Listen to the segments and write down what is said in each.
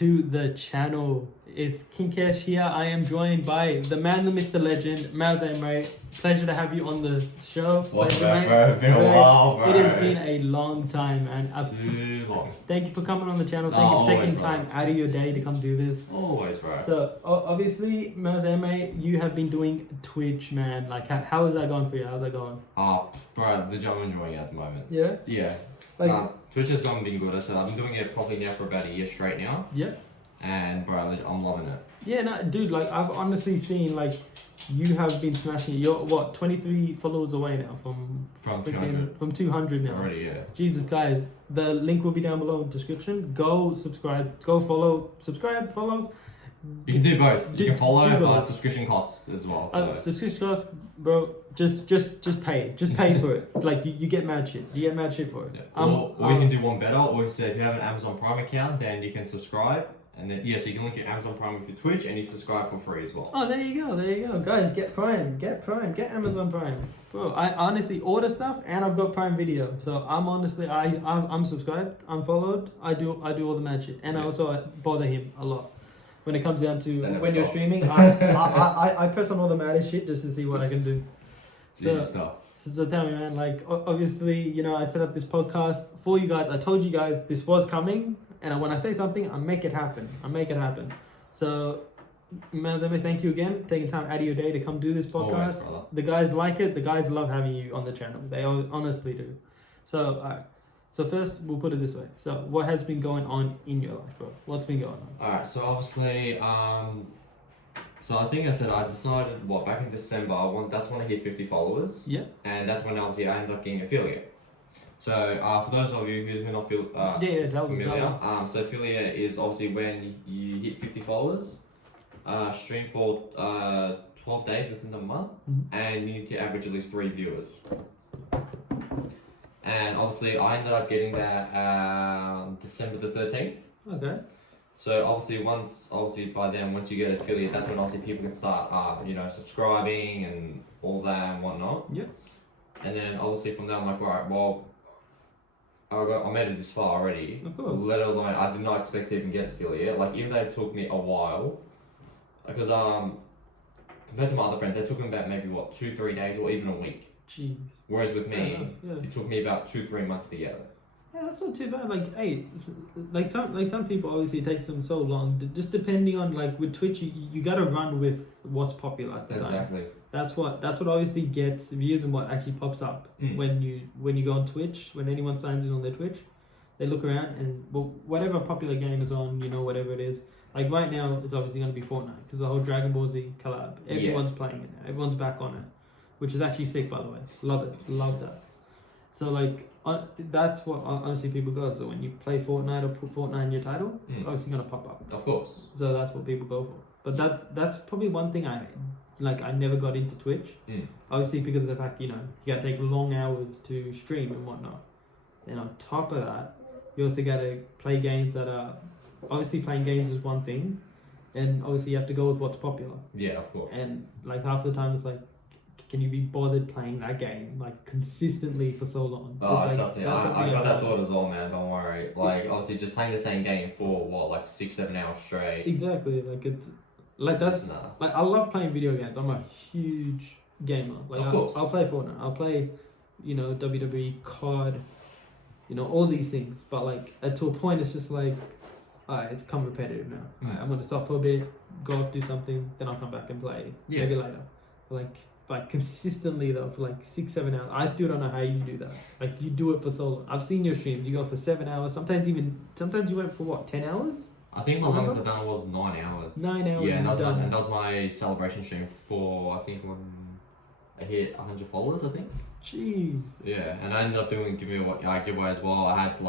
to the channel. It's KingKesh here. I am joined by the man, the myth, the legend, Marazemre. Pleasure to have you on the show. Welcome back, bro. It's been a while, bro. It has been a long time, man. Too long. Thank you for coming on the channel. Thank you for taking time out of your day to come do this. Always, bro. So, obviously, Marazemre, you have been doing Twitch, man. Like, how is that going for you? How's that going? Oh, bro, I'm enjoying it at the moment. Yeah? Yeah. Like, Twitch has been good. I said I've been doing it probably now for about a year straight now. yeah. And bro, I'm loving it. Yeah, no, dude, like, I've honestly seen, like, you have been smashing it. You're, what, 23 followers away now from 200. From 200 now. Already, yeah. Jesus, guys, the link will be down below in the description. Go subscribe, go follow, subscribe, follow. You can do both. You can follow, do but both. subscription costs as well. So. Subscription costs, bro, just pay. Just pay for it. Like, you get mad shit. You get mad shit for it. Yeah. Or you can do one better. Or if you have an Amazon Prime account, then you can subscribe. And then, so you can link your Amazon Prime with your Twitch and you subscribe for free as well. Oh, there you go. Guys, get Prime, get Amazon Prime. Bro, I honestly order stuff and I've got Prime Video. So I'm honestly, I'm subscribed, I'm followed, I do all the mad shit. And I also bother him a lot. When it comes down to when you're streaming, I press on all the maddest shit just to see what I can do. So tell me, man, like, obviously, you know, I set up this podcast for you guys. I told you guys this was coming. And when I say something, I make it happen. So, Marazemre, thank you again, taking time out of your day to come do this podcast. Always, the guys like it. The guys love having you on the channel. They honestly do. So, alright. So first, we'll put it this way. So, what has been going on in your life, bro? What's been going on? Alright, so obviously, so I think I said I decided, back in December, that's when I hit 50 followers. Yeah. And that's when obviously I ended up getting affiliate. So for those of you who are not familiar, so affiliate is obviously when you hit 50 followers, stream for 12 days within the month, and you need to average at least 3 viewers. And obviously I ended up getting that December the 13th. Okay. So obviously by then, once you get affiliate, that's when obviously people can start, subscribing and all that and whatnot. Yeah. And then obviously from there, I'm like, right, well, I made it this far already. Of course. Let alone, I did not expect to even get affiliate. Like, even though it took me a while, because compared to my other friends, it took them about maybe 2-3 days or even a week. Jeez. Whereas with me, yeah. it took me about 2-3 months to get it. Yeah, that's not too bad. Like, hey, some people, obviously it takes them so long. Just depending on, like, with Twitch, you gotta run with what's popular at the time. Exactly. That's what obviously gets views and what actually pops up when you go on Twitch. When anyone signs in on their Twitch, they look around and whatever popular game is on, whatever it is. Like right now, it's obviously going to be Fortnite because the whole Dragon Ball Z collab. Everyone's playing it now. Everyone's back on it, which is actually sick, by the way. Love it. Love that. So like that's what honestly people go. So when you play Fortnite or put Fortnite in your title, it's obviously going to pop up. Of course. So that's what people go for. But that's probably one thing I never got into Twitch. Obviously because of the fact, you gotta take long hours to stream and whatnot. And on top of that, you also gotta play games that are, obviously playing games is one thing, and obviously you have to go with what's popular. Yeah, of course. And like half the time it's like, can you be bothered playing that game like consistently for so long? Oh, trust me, I got that thought as well, man. Don't worry. Like obviously just playing the same game for 6-7 hours straight. Exactly. Like it's like that's like I love playing video games. I'm a huge gamer. Like I'll play Fortnite. I'll play, WWE, COD, all these things. But like to a point, it's just like, alright, it's come repetitive now. Alright, I'm gonna stop for a bit, go off, do something, then I'll come back and play maybe later. Like consistently though for like 6-7 hours. I still don't know how you do that. Like you do it for so long. I've seen your streams. You go for 7 hours. Sometimes you went for 10 hours. I think my longest I've done was 9 hours. 9 hours. Yeah, and that was my celebration stream for I think when I hit 100 followers. I think. Jeez. Yeah, and I ended up doing giveaway as well. I had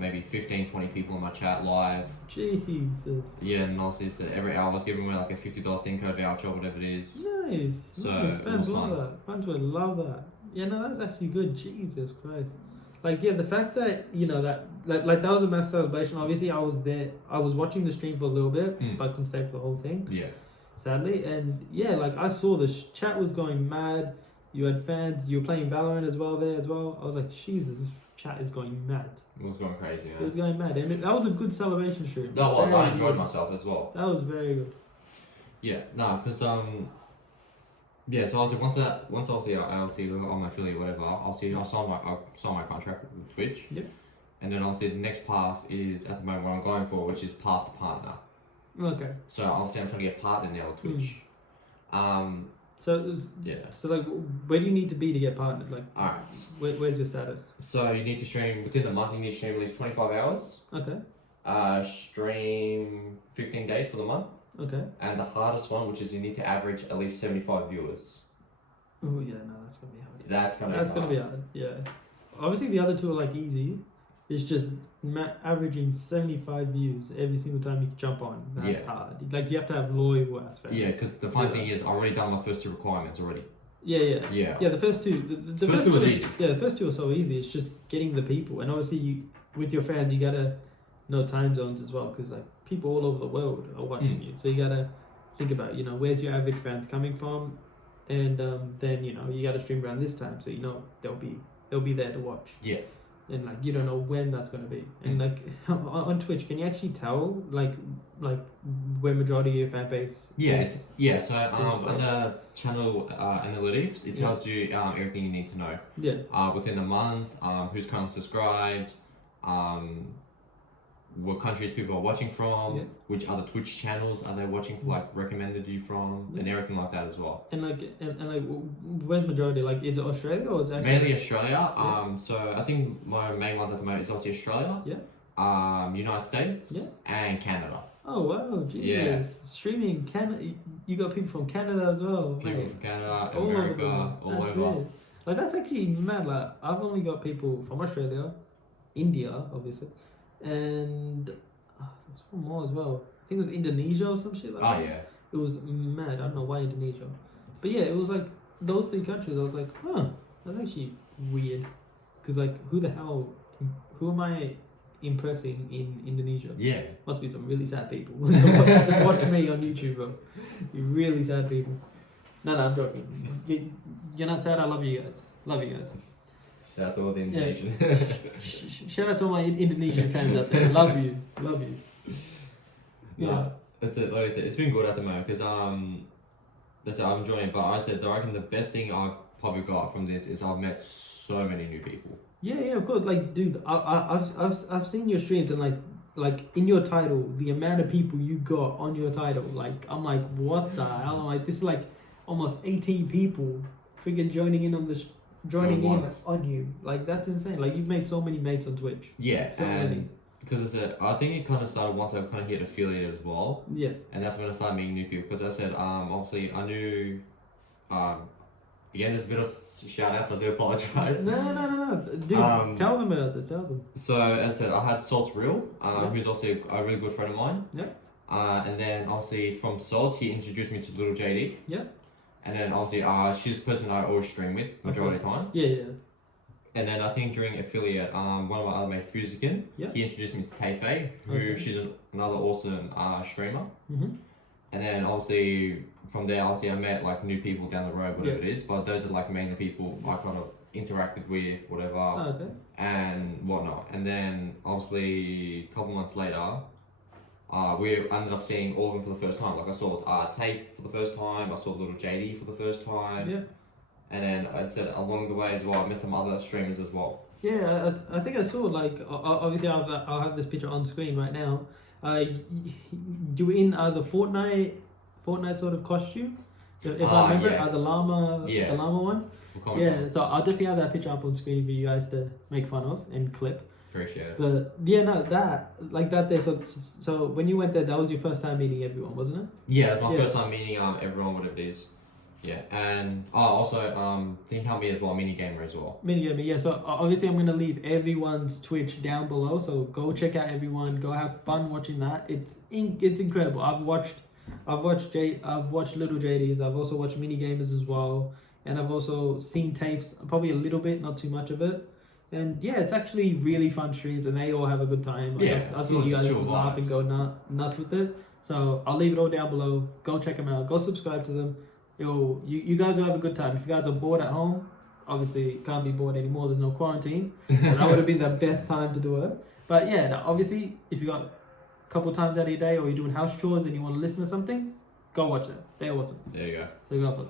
maybe 15-20 people in my chat live. Jesus. Yeah, and obviously every hour I was giving away like a $50 thing code voucher, whatever it is. Nice. So fans love that. Fans would love that. Yeah, no, that's actually good. Jesus Christ. Like, yeah, the fact that, that was a mass celebration. Obviously, I was there. I was watching the stream for a little bit, but I couldn't stay for the whole thing. Yeah. Sadly. And, yeah, like, I saw the chat was going mad. You had fans. You were playing Valorant as well there as well. I was like, Jesus, this chat is going mad. It was going crazy, man. It was going mad, and that was a good celebration stream. That was. Very I enjoyed good. myself as well. That was very good. Yeah, no, because yeah. So obviously once obviously on my affiliate whatever, I'll sign my contract with Twitch. Yep. And then obviously the next path is at the moment what I'm going for, which is path to partner. Okay. So obviously I'm trying to get partner now with Twitch. So Yeah. So like, where do you need to be to get partnered? Like, Alright. where's your status? So you need to stream within the month. You need to stream at least 25 hours. Okay. Stream 15 days for the month. Okay. And the hardest one, which is you need to average at least 75 viewers. Oh yeah, no, that's gonna be hard. That's gonna be hard. Yeah. Obviously, the other two are like easy. It's just averaging 75 views every single time you jump on. That's hard. Like, you have to have loyal ass fans. Yeah, because the funny thing is, I've already done my first 2 requirements already. Yeah. The first two. The first two was easy. Yeah, the first two are so easy. It's just getting the people, and obviously with your fans, you gotta know time zones as well, because like people all over the world are watching you. So you gotta think about, where's your average fans coming from, and then you gotta stream around this time, so they'll be there to watch. Yeah. And like, you don't know when that's gonna be, and like on Twitch, can you actually tell like where majority of your fan base? Is? Yeah. So under channel analytics, it tells you everything you need to know. Yeah. Within the month, who's currently subscribed, what countries people are watching from, which other Twitch channels are they watching, like recommended you from, and everything like that as well. And like, where's majority? Like, is it Australia or is it actually... Mainly Australia. So I think my main ones at the moment is obviously Australia. Yeah. United States. Yeah. And Canada. Oh wow, Jesus! Yeah. Streaming Canada, you got people from Canada as well. People from Canada, America, all over. It. Like, that's actually mad. Like, I've only got people from Australia, India, obviously. And there's one more as well. I think it was Indonesia or some shit like that. Oh yeah. It was mad. I don't know why Indonesia. But yeah, it was like those 3 countries. I was like, that's actually weird. Because like, who am I impressing in Indonesia? Yeah. Must be some really sad people to watch me on YouTube, bro. You're really sad people. No, I'm joking. You're not sad. I love you guys. Love you guys. Shout out to all the Indonesians. Shout out to all my Indonesian fans out there. Love you. Yeah. That's it. Like, it's been good at the moment because that's it, I'm enjoying it. But I reckon the best thing I've probably got from this is I've met so many new people. Yeah, of course. Like, dude, I've seen your streams, and like in your title, the amount of people you got on your title, like, I'm like, what the hell? I'm like, this is like almost 18 people freaking joining in on you. Like, that's insane. Like, you've made so many mates on Twitch. Yeah, so many. Because I think it kind of started once I kind of hit affiliate as well. Yeah. And that's when I started meeting new people. Because I said, obviously, I knew, again, there's a bit of shout outs. I do apologize. No. Dude, tell them about this. Tell them. So, as I said, I had Salt's Real, who's also a really good friend of mine. Yeah. And then, obviously, from Salt, he introduced me to Little JD. Yeah. And then, obviously, she's the person I always stream with, majority of the time. Yeah. And then I think during affiliate, one of my other mates, Fuzikin, he introduced me to Tayfei, who she's another awesome streamer. Mm-hmm. And then obviously from there, I met like new people down the road, whatever it is. But those are like mainly people I kind of interacted with, whatever, and whatnot. And then obviously a couple months later, we ended up seeing all of them for the first time. Like, I saw Tay for the first time, I saw Little JD for the first time. Yeah. And then I'd said along the way as well, I met some other streamers as well. Yeah, I think I saw, like, obviously I'll have this picture on screen right now. You were in the Fortnite sort of costume, if I remember, the llama one. Yeah, so I'll definitely have that picture up on screen for you guys to make fun of and clip. Appreciate it. But yeah, no, that day. So when you went there, that was your first time meeting everyone, wasn't it? Yeah, it was my first time meeting everyone, whatever it is. Yeah, and also think help me as well, Mini Gamer as well. Mini Gamer, yeah. So obviously I'm gonna leave everyone's Twitch down below. So go check out everyone. Go have fun watching that. It's incredible. I've watched Little JD's. I've also watched Mini Gamers as well, and I've also seen tapes, probably a little bit, not too much of it. And yeah, it's actually really fun streams, and they all have a good time. Yeah, I've seen you guys laugh and go nuts with it. So I'll leave it all down below. Go check them out. Go subscribe to them. You guys will have a good time. If you guys are bored at home, obviously can't be bored anymore. There's no quarantine. So that would have been the best time to do it. But yeah, no, obviously, if you got a couple times out of your day or you're doing house chores and you want to listen to something, go watch it. They're awesome. There you go. So go for it.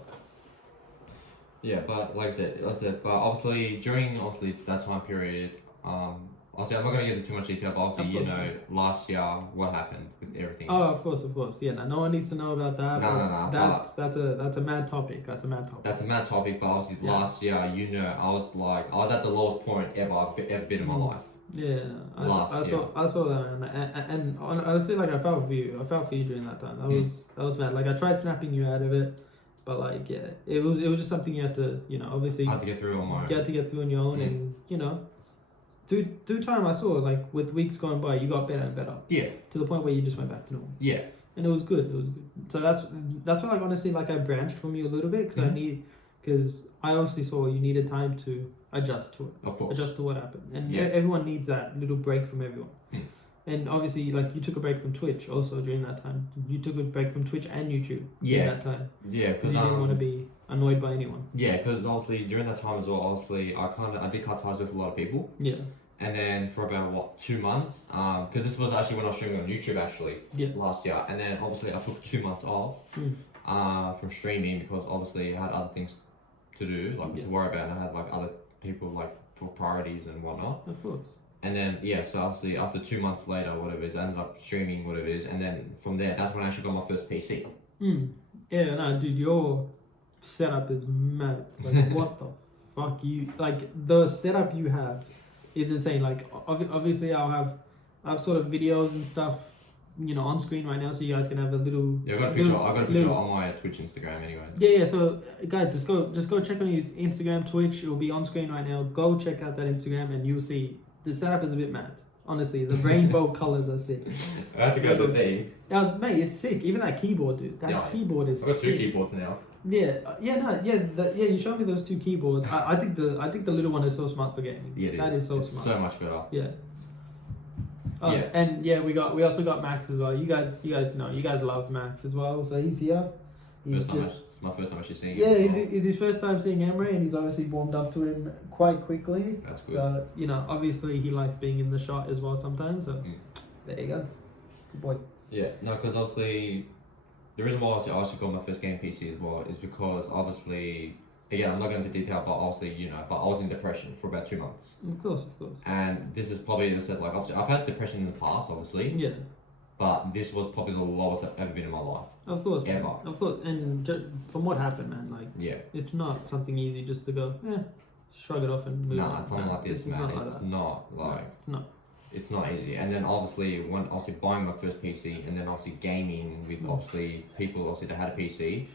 Yeah, but like I said, but obviously during that time period, obviously I'm not gonna get into too much detail, but obviously you know last year what happened with everything. Oh, of course. Yeah, no one needs to know about that. No. That's a mad topic. That's a mad topic. But obviously last year, you know, I was at the lowest point ever been in my life. Yeah, I saw that, and honestly, like I felt for you during that time. That was bad. Like I tried snapping you out of it, but like yeah, it was just something you had to, you know, obviously. I had to get through on my own. You had to get through on your own, and you know, through time, I saw like with weeks going by, you got better and better. Yeah. To the point where you just went back to normal. Yeah. And it was good. So that's why, like, honestly, like I branched from you a little bit because I obviously saw you needed time to adjust to it. Of course. Adjust to what happened, and everyone needs that little break from everyone. And obviously, like you took a break from Twitch also during that time. You took a break from Twitch and YouTube during that time. Yeah, because you didn't want to be annoyed by anyone. Yeah, because obviously during that time as well, obviously I did cut ties with a lot of people. Yeah. And then for about 2 months, because this was actually when I was streaming on YouTube last year, and then obviously I took 2 months off from streaming because obviously I had other things to do, like to worry about, and I had like other people like for priorities and whatnot. Of course. And then so obviously after 2 months later, whatever it is, I ended up streaming whatever it is, and then from there, that's when I actually got my first PC. Yeah, no, dude, your setup is mad. Like, what the fuck the setup you have is insane. Like, obviously, I have sort of videos and stuff, you know, on screen right now, so you guys can have a little. Yeah, I got a picture on my Twitch, Instagram, anyway. Yeah. So, guys, just go check on his Instagram, Twitch. It will be on screen right now. Go check out that Instagram, and you'll see the setup is a bit mad. Honestly, the rainbow colors are sick. I have to go to the thing. Mate, it's sick. Even that keyboard, dude. That keyboard is. I've got 2 keyboards now. Yeah. You showed me those 2 keyboards. I think the little one is so smart for gaming. Yeah, that is so it's smart. So much better. Yeah. And we also got Max as well. You guys know, you guys love Max as well. So he's here. It's my first time actually seeing him. Yeah, it's his first time seeing Emre, and he's obviously warmed up to him quite quickly. That's good. You know, obviously he likes being in the shot as well sometimes. So there you go. Good boy. Yeah, no, because obviously the reason why I actually got my first game PC as well is because obviously, again, I'm not going into detail, but obviously, you know, but I was in depression for about 2 months. Of course. And this is probably, as I said, like, obviously, I've had depression in the past, obviously. Yeah. But this was probably the lowest I've ever been in my life. Of course. Ever. Man. Of course. And from what happened, man, like, it's not something easy just to go, shrug it off and move on. No, it's not like this, man. It's not like... No. It's not easy. And then obviously, when buying my first PC, and then obviously gaming with obviously people obviously that had a PC,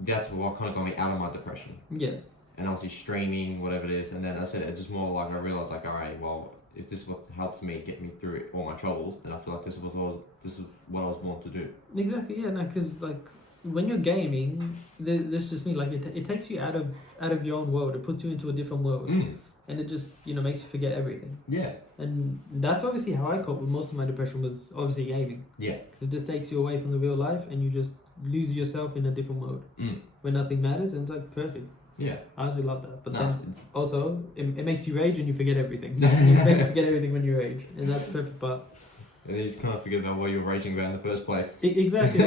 that's what kind of got me out of my depression. Yeah. And obviously streaming, whatever it is, and then I said it's just more like I realized like, all right, well, if this is what helps me get me through all my troubles, then I feel like this is what I was born to do. Exactly. Yeah. No, because like when you're gaming, this just means like it takes you out of your own world. It puts you into a different world. And it just, you know, makes you forget everything. Yeah. And that's obviously how I coped with most of my depression, was obviously gaming. Yeah. Because it just takes you away from the real life, and you just lose yourself in a different mode where nothing matters, and it's like perfect. Yeah. I honestly love that. But then also, it makes you rage and you forget everything. It makes you forget everything when you rage, and that's the perfect part. And then you just kind of forget about what you're raging about in the first place. Exactly.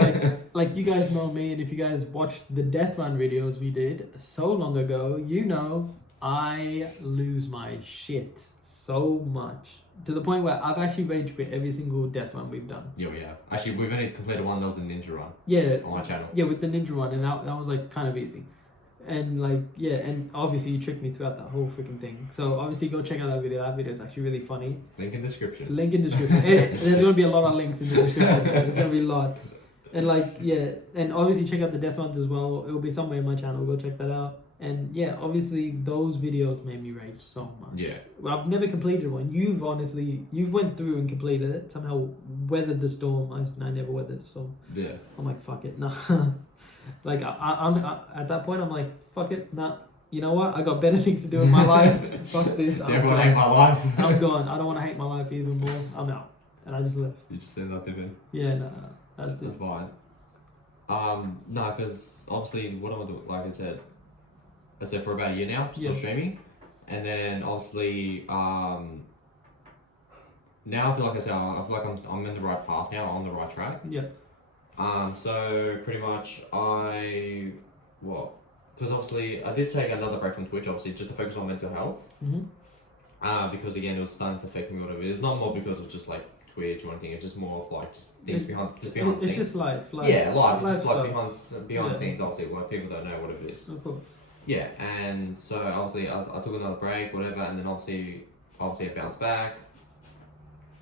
Like you guys know me, and if you guys watched the Death Run videos we did so long ago, you know I lose my shit so much. To the point where I've actually rage quit every single death run we've done. Yeah, we have. Actually, we've only completed one, that was the ninja run. Yeah. On my channel. Yeah, with the ninja run, and that was like kind of easy. And like, yeah, and obviously you tricked me throughout that whole freaking thing. So obviously go check out that video. That video is actually really funny. Link in description. There's going to be a lot of links in the description. There's going to be lots. And like, yeah, and obviously check out the death runs as well. It will be somewhere in my channel. Go check that out. And yeah, obviously those videos made me rage so much. Yeah. I've never completed one. You've went through and completed it. Somehow weathered the storm. I never weathered the storm. Yeah. I'm like, fuck it, nah. Like I'm at that point, I'm like, fuck it, nah. You know what? I got better things to do in my life. Fuck this. Everyone hate my life. I'm gone. I don't want to hate my life even more. I'm out. And I just left. You just said that, Devin. Yeah, no. That's it. Fine. No, because obviously what I'm doing, like I said, let's say for about a year now, still streaming, and then obviously now I feel like I'm in the right path now, on the right track. Yeah. So pretty much because obviously I did take another break from Twitch, obviously just to focus on mental health. Because again, it was starting to affect me, whatever it is. Not more because of just like Twitch or anything. It's just more of like just things behind the scenes. It's just life. Yeah, life. It's just like stuff. behind the scenes, obviously, where people don't know what it is. Of course. Yeah, and so obviously I took another break, whatever, and then obviously I bounced back,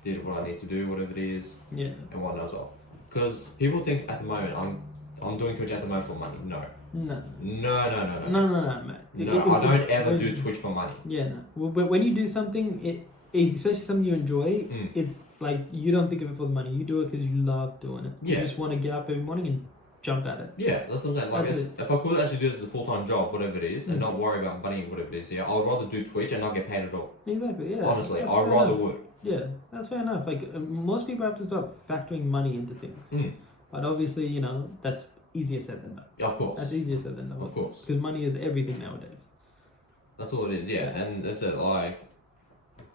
did what I need to do, whatever it is, and whatnot as well. Because people think at the moment I'm doing Twitch at the moment for money. No, mate. No, I don't ever do Twitch for money. Yeah, no. When you do something, especially something you enjoy, it's like you don't think of it for the money. You do it because you love doing it. You just want to get up every morning and jump at it. Yeah, that's what I'm saying. Like, if I could actually do this as a full-time job, whatever it is, and not worry about money, whatever it is, I would rather do Twitch and not get paid at all. Exactly. Yeah. Honestly, I rather would. Yeah, that's fair enough. Like most people have to start factoring money into things, but obviously, that's easier said than done. Of course. That's easier said than done. Of course. Because money is everything nowadays. That's all it is. Yeah, and that's it. Like,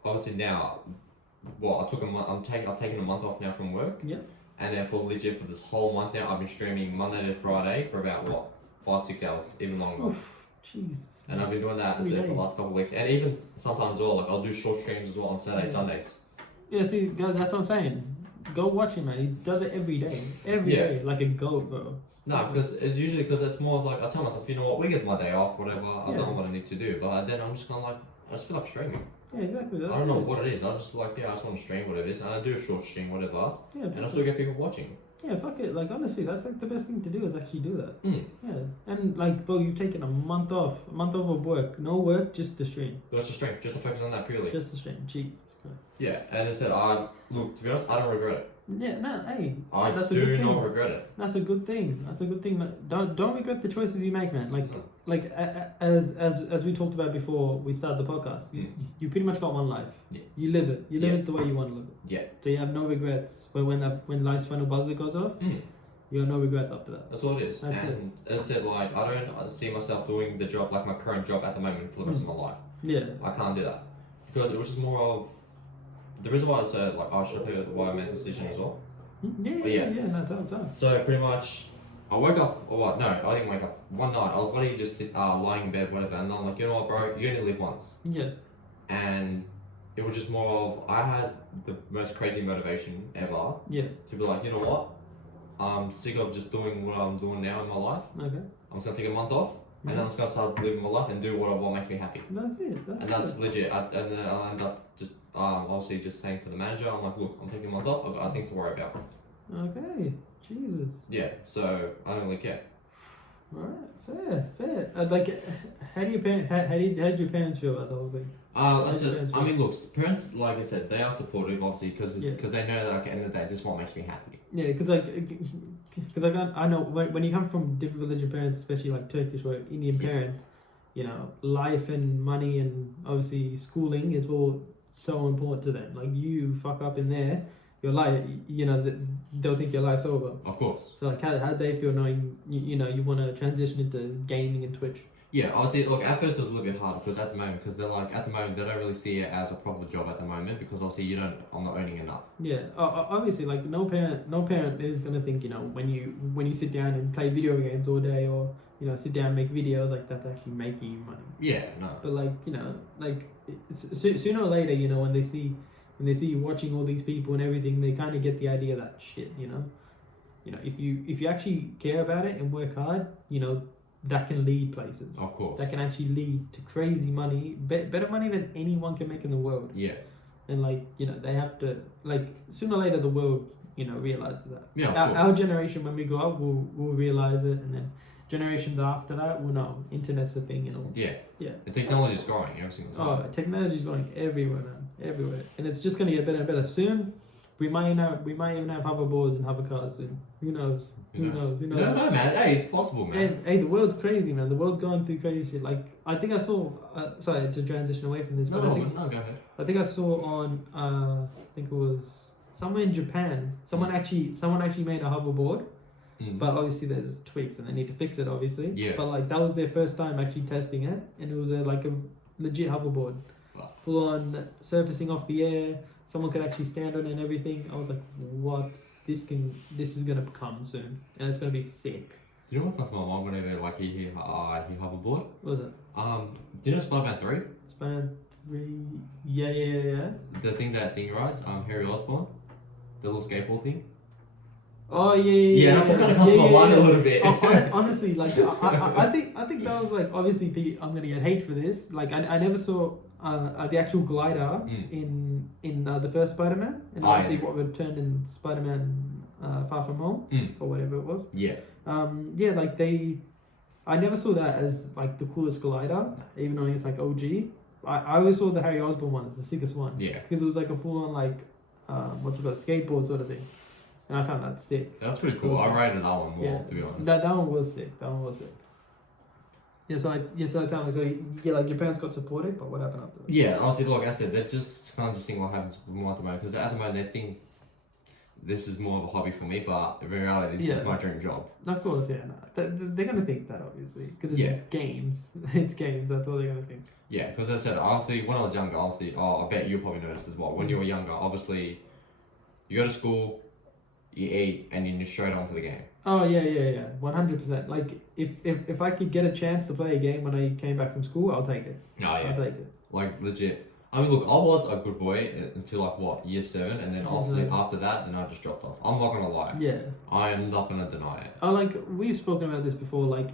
obviously now, I've taken a month off now from work. Yeah. And then for this whole month now, I've been streaming Monday to Friday for about 5-6 hours, even longer. Oof, Jesus. And I've been doing that for the last couple of weeks, and even sometimes as well. Like I'll do short streams as well on Saturdays, Sundays. Yeah, see, that's what I'm saying. Go watch him, man. He does it every day. Every day, like a goat, bro. No, because it's more like I tell myself, you know what, we give my day off, whatever. I don't know what I need to do, but then I'm just kind of like, I just feel like streaming. Yeah, exactly. I don't know what it is. I just like, I just want to stream whatever it is, and I do a short stream, whatever. Yeah, and I still get people watching. Yeah, fuck it. Like honestly, that's like the best thing to do is actually do that. Mm. Yeah, and like, bro, you've taken a month off of work. No work, just to stream. Just to stream, just to focus on that purely. Just to stream. Jesus Christ. Yeah, and it said, look, to be honest, I don't regret it. Yeah, no, hey. I that's do a good thing. not regret it. That's a good thing. That's a good thing. Like, don't regret the choices you make, man. Like as we talked about before we started the podcast, you pretty much got one life. Yeah. You live it. You live it the way you want to live it. Yeah. So you have no regrets. When life's final buzzer goes off, you have no regrets after that. That's all it is. That's it. As I said, like I don't see myself doing the job like my current job at the moment for the rest of my life. Yeah. I can't do that because it was just more of the reason why I said like I should tell you why I made the decision as well. Yeah. No, tell. So pretty much, I woke up, or what? No, I didn't wake up. One night, I was literally just lying in bed, whatever, and I'm like, you know what, bro, you only live once. Yeah. And it was just more of, I had the most crazy motivation ever. Yeah. To be like, you know what, I'm sick of just doing what I'm doing now in my life. Okay. I'm just gonna take a month off, and then I'm just gonna start living my life and do what makes me happy. That's it. That's legit. And then I'll end up just obviously just saying to the manager, I'm like, look, I'm taking a month off. I've got things to worry about. Okay. Jesus. Yeah. So I don't really care. Alright, fair. Like, how did your parents feel about the whole thing? That's it. I mean, look, parents, like I said, they are supportive, obviously, because they know that at the end of the day, this is what makes me happy. Yeah, because I know when you come from different religion parents, especially like Turkish or Indian parents, life and money and obviously schooling is all so important to them. Like you fuck up in there, your life, they'll think your life's over. Of course. So like, how do they feel knowing you want to transition into gaming and Twitch? Yeah, obviously, look, at first it was a little bit hard because at the moment they don't really see it as a proper job at the moment because obviously I'm not earning enough. Yeah, obviously, like no parent is gonna think when you sit down and play video games all day or sit down and make videos like that's actually making you money. Yeah, no. But sooner or later, when they see you watching all these people and everything, they kind of get the idea that shit, if you actually care about it and work hard, that can lead places. Of course. That can actually lead to crazy money, better money than anyone can make in the world. Yeah. And they have to sooner or later the world realizes that. Yeah. Our generation when we grow up we'll realize it, and then generations after that will know internet's a thing and all. Yeah. Yeah. The technology's growing every single time. Oh, technology's going everywhere, man. Everywhere. And it's just gonna get better and better. Soon we might even have hoverboards and hovercars soon. Who knows? Who knows? No, man. Hey, it's possible, man. Hey, the world's crazy, man. The world's going through crazy shit. Like, I think I saw. Sorry to transition away from this, No, go ahead. I think I saw on. I think it was somewhere in Japan. Someone actually made a hoverboard, but obviously there's tweaks and they need to fix it, obviously. Yeah. But like that was their first time actually testing it, and it was like a legit hoverboard, full on surfacing off the air. Someone could actually stand on it and everything. I was like, what? This is gonna come soon, and it's gonna be sick. Do you know what comes to my mind whenever like he hoverboard? What was it? Do you know Spider-Man 3? Spider-Man 3. Yeah. The thing that thing rides, Harry Osborn, the little skateboard thing. Oh yeah. That's what kind of comes to my mind a little bit. Honestly, like I think that was like obviously I'm gonna get hate for this. Like I never saw the actual glider in the first Spider-Man, and obviously what would turned in Spider-Man Far From Home or whatever it was. Yeah. Like I never saw that as like the coolest glider, even though it's like OG. I always saw the Harry Osborn one as the sickest one. Yeah. Because it was like a full on like what's it called, skateboard sort of thing. And I found that sick. That's pretty cool. I rated that one more, to be honest. That one was sick. Yeah, so tell me, so like your parents got supported, but what happened after that? Yeah, honestly, like I said, they're just kind of just seeing what happens more at the moment, because at the moment they think this is more of a hobby for me, but in reality, this is my dream job. Of course, yeah. No. They're going to think that, obviously, because it's games. It's games, that's all they're going to think. Yeah, because as I said, obviously, when I was younger, I bet you probably noticed as well, when you were younger, obviously, you go to school, you eat, and then you're straight onto the game. Oh yeah, 100%. Like if I could get a chance to play a game when I came back from school, I'll take it. Oh yeah, I'll take it. Like legit. I mean, look, I was a good boy until like year 7, and then after that, then I just dropped off. I'm not gonna lie. Yeah. I am not gonna deny it. Like we've spoken about this before. Like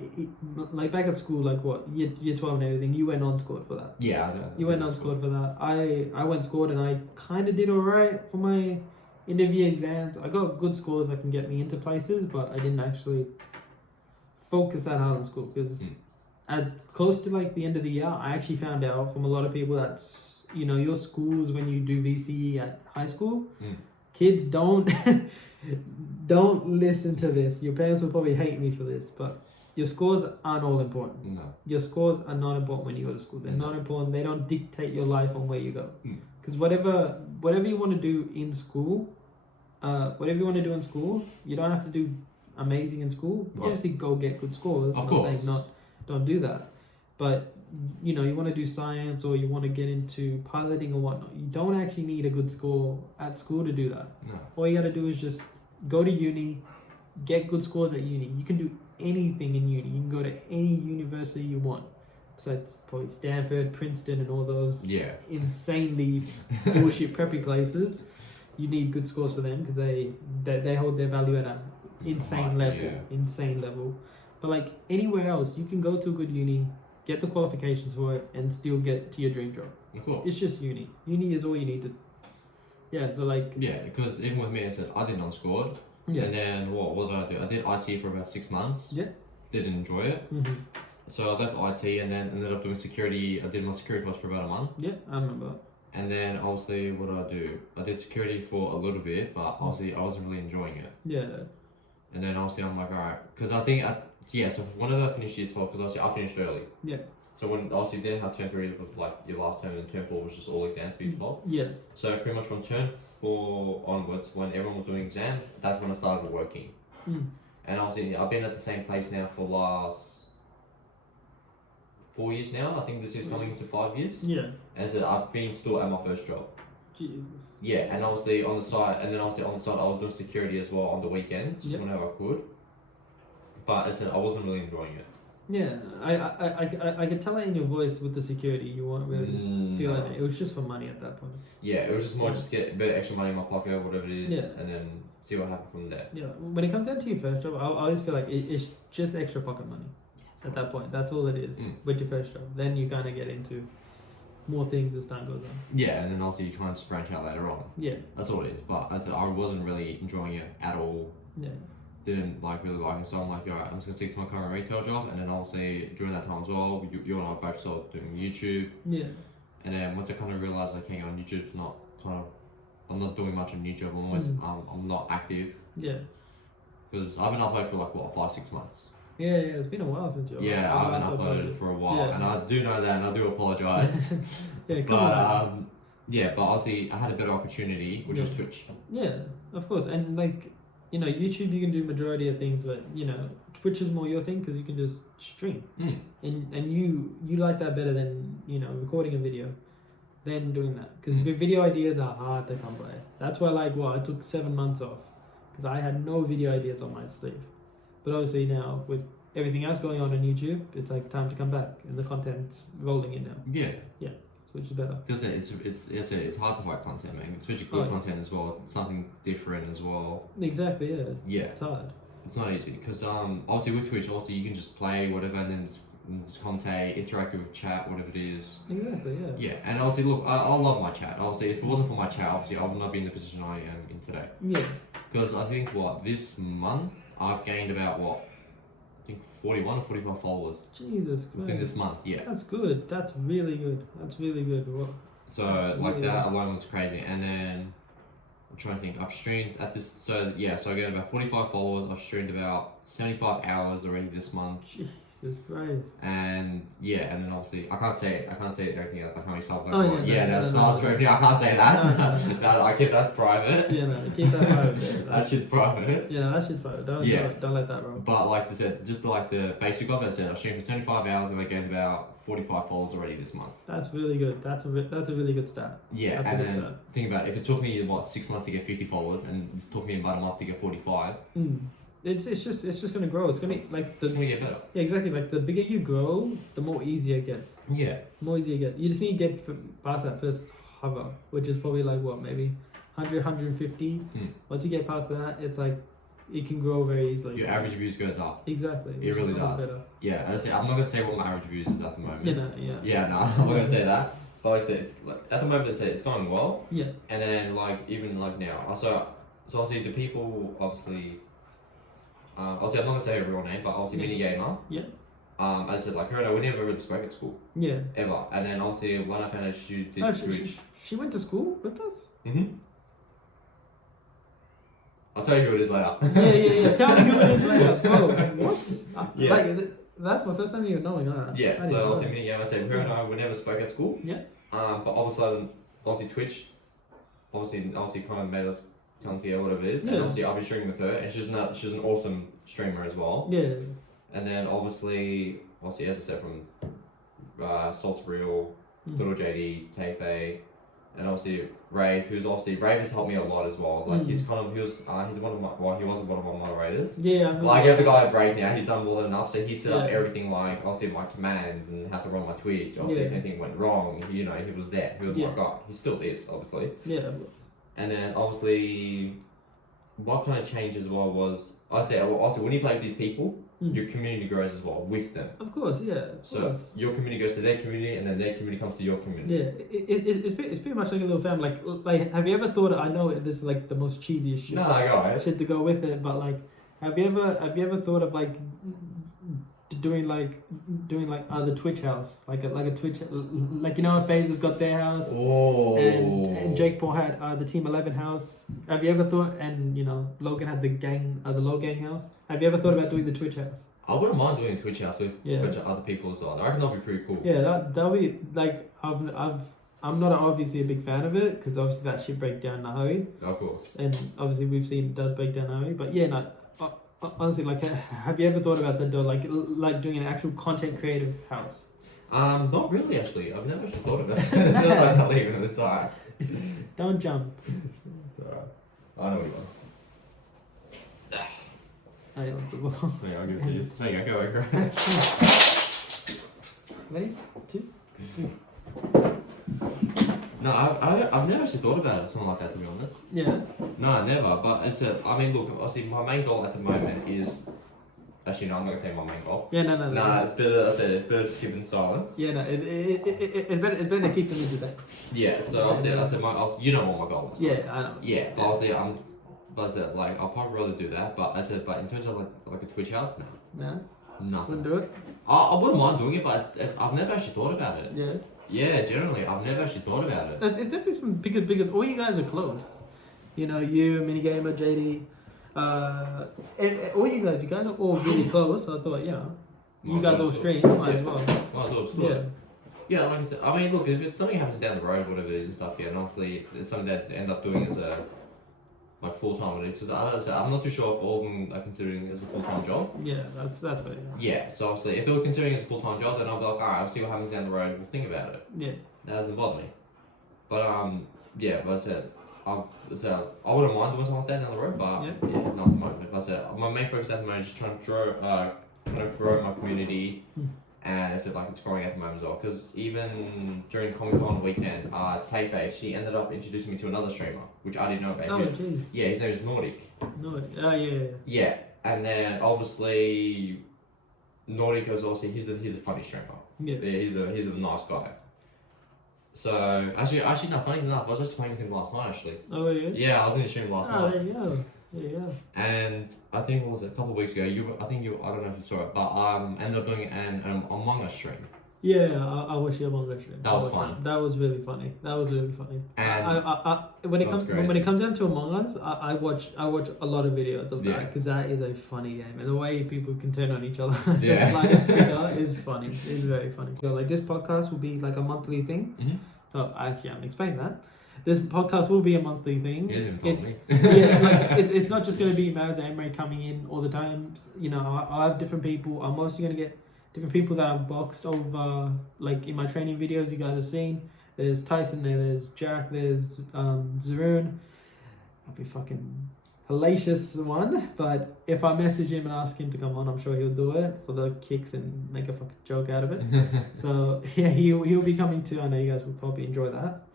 back at school, like what year 12 and everything, you went on scored for that. Yeah. You went on scored for that. I went scored and I kind of did alright for my interview exams. I got good scores that can get me into places, but I didn't actually focus that hard on school because at close to like the end of the year, I actually found out from a lot of people that your schools, when you do VCE at high school, kids don't listen to this. Your parents will probably hate me for this, but your scores aren't all important. No. Your scores are not important when you go to school. They're not important. They don't dictate your life on where you go. Because whatever you want to do in school, you don't have to do amazing in school. Obviously, go get good scores. Of course. Saying don't do that. But you want to do science or you want to get into piloting or whatnot. You don't actually need a good score at school to do that. No. All you got to do is just go to uni, get good scores at uni. You can do anything in uni. You can go to any university you want. Besides probably Stanford, Princeton, and all those insanely bullshit preppy places. You need good scores for them because they hold their value at an insane level. But like anywhere else, you can go to a good uni, get the qualifications for it, and still get to your dream job. Of course. It's just uni. Uni is all you need to. Yeah. So like. Yeah, because even with me, I said I did non-scored. Yeah. And then what did I do? I did IT for about 6 months. Yeah. Didn't enjoy it. Mm-hmm. So I left IT and then ended up doing security. I did my security course for about a month. Yeah, I remember. And then obviously, what did I do? I did security for a little bit, but obviously I wasn't really enjoying it. Yeah. And then obviously I'm like, alright, because I think, so whenever I finished year 12, because obviously I finished early. Yeah. So when obviously then how term 3 was like your last term, and term 4 was just all exams for year 12. Yeah. So pretty much from term 4 onwards, when everyone was doing exams, that's when I started working. And obviously I've been at the same place now for the last 4 years now. I think this is coming to 5 years. Yeah. And so I've been still at my first job. Jesus. Yeah, and obviously on the side, I was doing security as well on the weekends, just whenever I could. But I said I wasn't really enjoying it. Yeah, I could tell it in your voice with the security. You weren't really feeling it. It was just for money at that point. Yeah, it was just more just get a bit of extra money in my pocket, whatever it is, and then see what happens from there. Yeah, when it comes down to your first job, I always feel like it's just extra pocket money. At that point, that's all it is with your first job. Then you kind of get into more things as time goes on. Yeah, and then also you try and just branch out later on. Yeah, that's all it is. But as I said, I wasn't really enjoying it at all. Yeah, didn't really like it. So I'm like, alright, I'm just gonna stick to my current retail job. And then obviously during that time as well, you and I both started doing YouTube. Yeah, and then once I kind of realized like, hang on, YouTube's not I'm not doing much on YouTube. I'm not active. Yeah, because I haven't uploaded for like 5-6 months. Yeah, it's been a while since you. Yeah, I haven't uploaded for a while, and I do know that, and I do apologise. Yeah, come on. But obviously I had a better opportunity, which was Twitch. Yeah, of course, and like you know, YouTube you can do majority of things, but you know, Twitch is more your thing because you can just stream, and you like that better than, you know, recording a video, than doing that, because video ideas are hard to come by. That's why, like, I took 7 months off because I had no video ideas on my sleeve. But obviously now with everything else going on YouTube, it's like time to come back, and the content's rolling in now. Yeah. Which is better. Because it's hard to find content, man. Especially good content as well, something different as well. Exactly, yeah. Yeah. It's hard. It's not easy because obviously with Twitch, obviously you can just play whatever and then just commentate, interact with chat, whatever it is. Exactly, yeah. Yeah, and obviously look, I love my chat. Obviously, if it wasn't for my chat, obviously I would not be in the position I am in today. Yeah. Because I think this month I've gained about 41 or 45 followers. Jesus Christ. Within this month, yeah. That's good. That's really good. That's really good. What? So like that alone was crazy. And then I'm trying to think. I've streamed at this. So I got about 45 followers. I've streamed about 75 hours already this month. Jesus Christ. And and then obviously I can't say everything else. Like how many subs I got. Subs for everything. I can't say that. No, I keep that private. Yeah, no, keep that private. That shit's private. Yeah, that shit's private. Don't let that roll. But like I said, just like the basic of it, I said I streamed for 75 hours and I gained about 45 followers already this month. That's really good. That's a really good stat. Yeah, that's and then think about it, if it took me 6 months to get 50 followers and it took me about a month to get 45. It's just gonna grow. It's gonna it's gonna get better. Yeah, exactly. Like the bigger you grow, the more easier it gets. Yeah. The more easier you get. You just need to get past that first hover, which is probably like maybe 100, 150. Once you get past that, it's like it can grow very easily. Your average views goes up. Exactly. It really does. Better. Yeah, I'm not gonna say what my average views is at the moment. Yeah, no, I'm not gonna say that. But like I said, it's like at the moment it's going well. Yeah. And then like even like now, so obviously the people obviously. Obviously, I'm not gonna say her real name, but obviously Mini Gamer. Yeah. As I said, like her and I, we never really spoke at school. Yeah. Ever. And then obviously when I found out she did Twitch. She went to school with us? I'll tell you who it is later. Yeah. Tell me who it is later. Bro, what? Yeah. Like, that's my first time even knowing her. Yeah, so obviously Mini Gamer, I said her and I, we never spoke at school. Yeah. But all of a sudden, obviously Twitch, obviously kind of made us come here, whatever it is. And obviously I'll be streaming with her, and she's an awesome streamer as well. Yeah. And then obviously as I said, from Salt's Real, Little JD, Tayfei, and obviously Rave has helped me a lot as well. Like he was one of my he was one of my moderators. Yeah. Like I gave the guy a break now, he's done more than enough. So he set up everything, like obviously my commands and how to run my Twitch. Obviously if anything went wrong, he was there. He was my guy. He still is, obviously. Yeah. And then obviously, what kind of changed as well was, also when you play with these people, your community grows as well with them. Of course, yeah. So your community goes to their community, and then their community comes to your community. Yeah, it's pretty much like a little family. Like, have you ever thought? I know this is like the most cheesiest shit. No, guys. Shit to go with it, but like, have you ever thought of like doing the Twitch house, like a Twitch, like FaZe has got their house, and Jake Paul had the Team 11 house. Have you ever thought? And Logan had the Low Gang house. Have you ever thought about doing the Twitch house? I wouldn't mind doing a Twitch house with a bunch of other people as well. I reckon that'll be pretty cool. Yeah, that'll be like I'm not obviously a big fan of it because obviously that shit break down in a hurry. Of course. And obviously we've seen it does break down in a hurry, but honestly, like, have you ever thought about that though? Like doing an actual content creative house? Not really actually. I've never actually thought of it. Like not leaving it aside. Don't jump. It's alright. I know what he wants. He wants the ball. Yeah, I'll give it to you. There you go. Ready? 2, 3. No, I've never actually thought about it, something like that, to be honest. Yeah. No, never. But I mean, look, obviously, my main goal at the moment is. Actually, no, I'm not gonna say my main goal. Yeah, no. Nah, it's better. It's better to keep it in silence. Yeah, no, it's better to keep them entertained. Yeah. So you know what my goal is. Yeah, I know. Yeah. Obviously, But I said, like, I'll probably rather do that. But I said, but in terms of like a Twitch house, no. No. Nothing. Wouldn't do it. I wouldn't mind doing it, but I've never actually thought about it. Yeah. Yeah, generally, I've never actually thought about it. It's definitely some because all you guys are close. You, Minigamer, JD, all you guys are all really close. So I thought, you guys all stream, might as well. Might as well stream. Yeah, like I said, I mean, look, if something happens down the road, whatever it is and stuff, and honestly, it's something that end up doing as a like full-time, because I'm not too sure if all of them are considering it as a full-time job. Yeah, that's what. Yeah, so obviously, if they were considering it as a full-time job, then I'll be like, alright, I'll see what happens down the road. We'll think about it. Yeah. That doesn't bother me. But yeah, but I said, I wouldn't mind doing something like that down the road, but not at the moment. But I said, my main focus at the moment is just trying to grow my community. And it's like it's growing at the moment as well, because even during Comic Con weekend, Tayface, she ended up introducing me to another streamer, which I didn't know about. Oh, jeez. Yeah, his name is Nordic. Nordic. Oh, yeah. Yeah, and then obviously Nordic is obviously he's a funny streamer. Yeah. He's a nice guy. So actually, not funny enough, I was just playing with him last night actually. Oh yeah. Yeah, I was in the stream last night. There you go. Yeah. And I think what was it, a couple of weeks ago, I don't know if you saw it, but ended up doing an Among Us stream. Yeah, I watched the Among Us stream. That was fun. That was really funny. And when it comes down to Among Us, I watch a lot of videos of that, because that is a funny game, and the way people can turn on each other the slightest trigger is funny. It's very funny. So like this podcast will be like a monthly thing. Mm-hmm. So actually, I'm explaining that. This podcast will be a monthly thing. It's not just going to be Marazemre coming in all the time. You know, I'll have different people. I'm mostly going to get different people that I've boxed over, like in my training videos you guys have seen. There's Tyson there, there's Jack, there's Zaroon. I'll be fucking hellacious one, but if I message him and ask him to come on, I'm sure he'll do it for the kicks and make a fucking joke out of it. So yeah, he'll be coming too. I know you guys will probably enjoy that.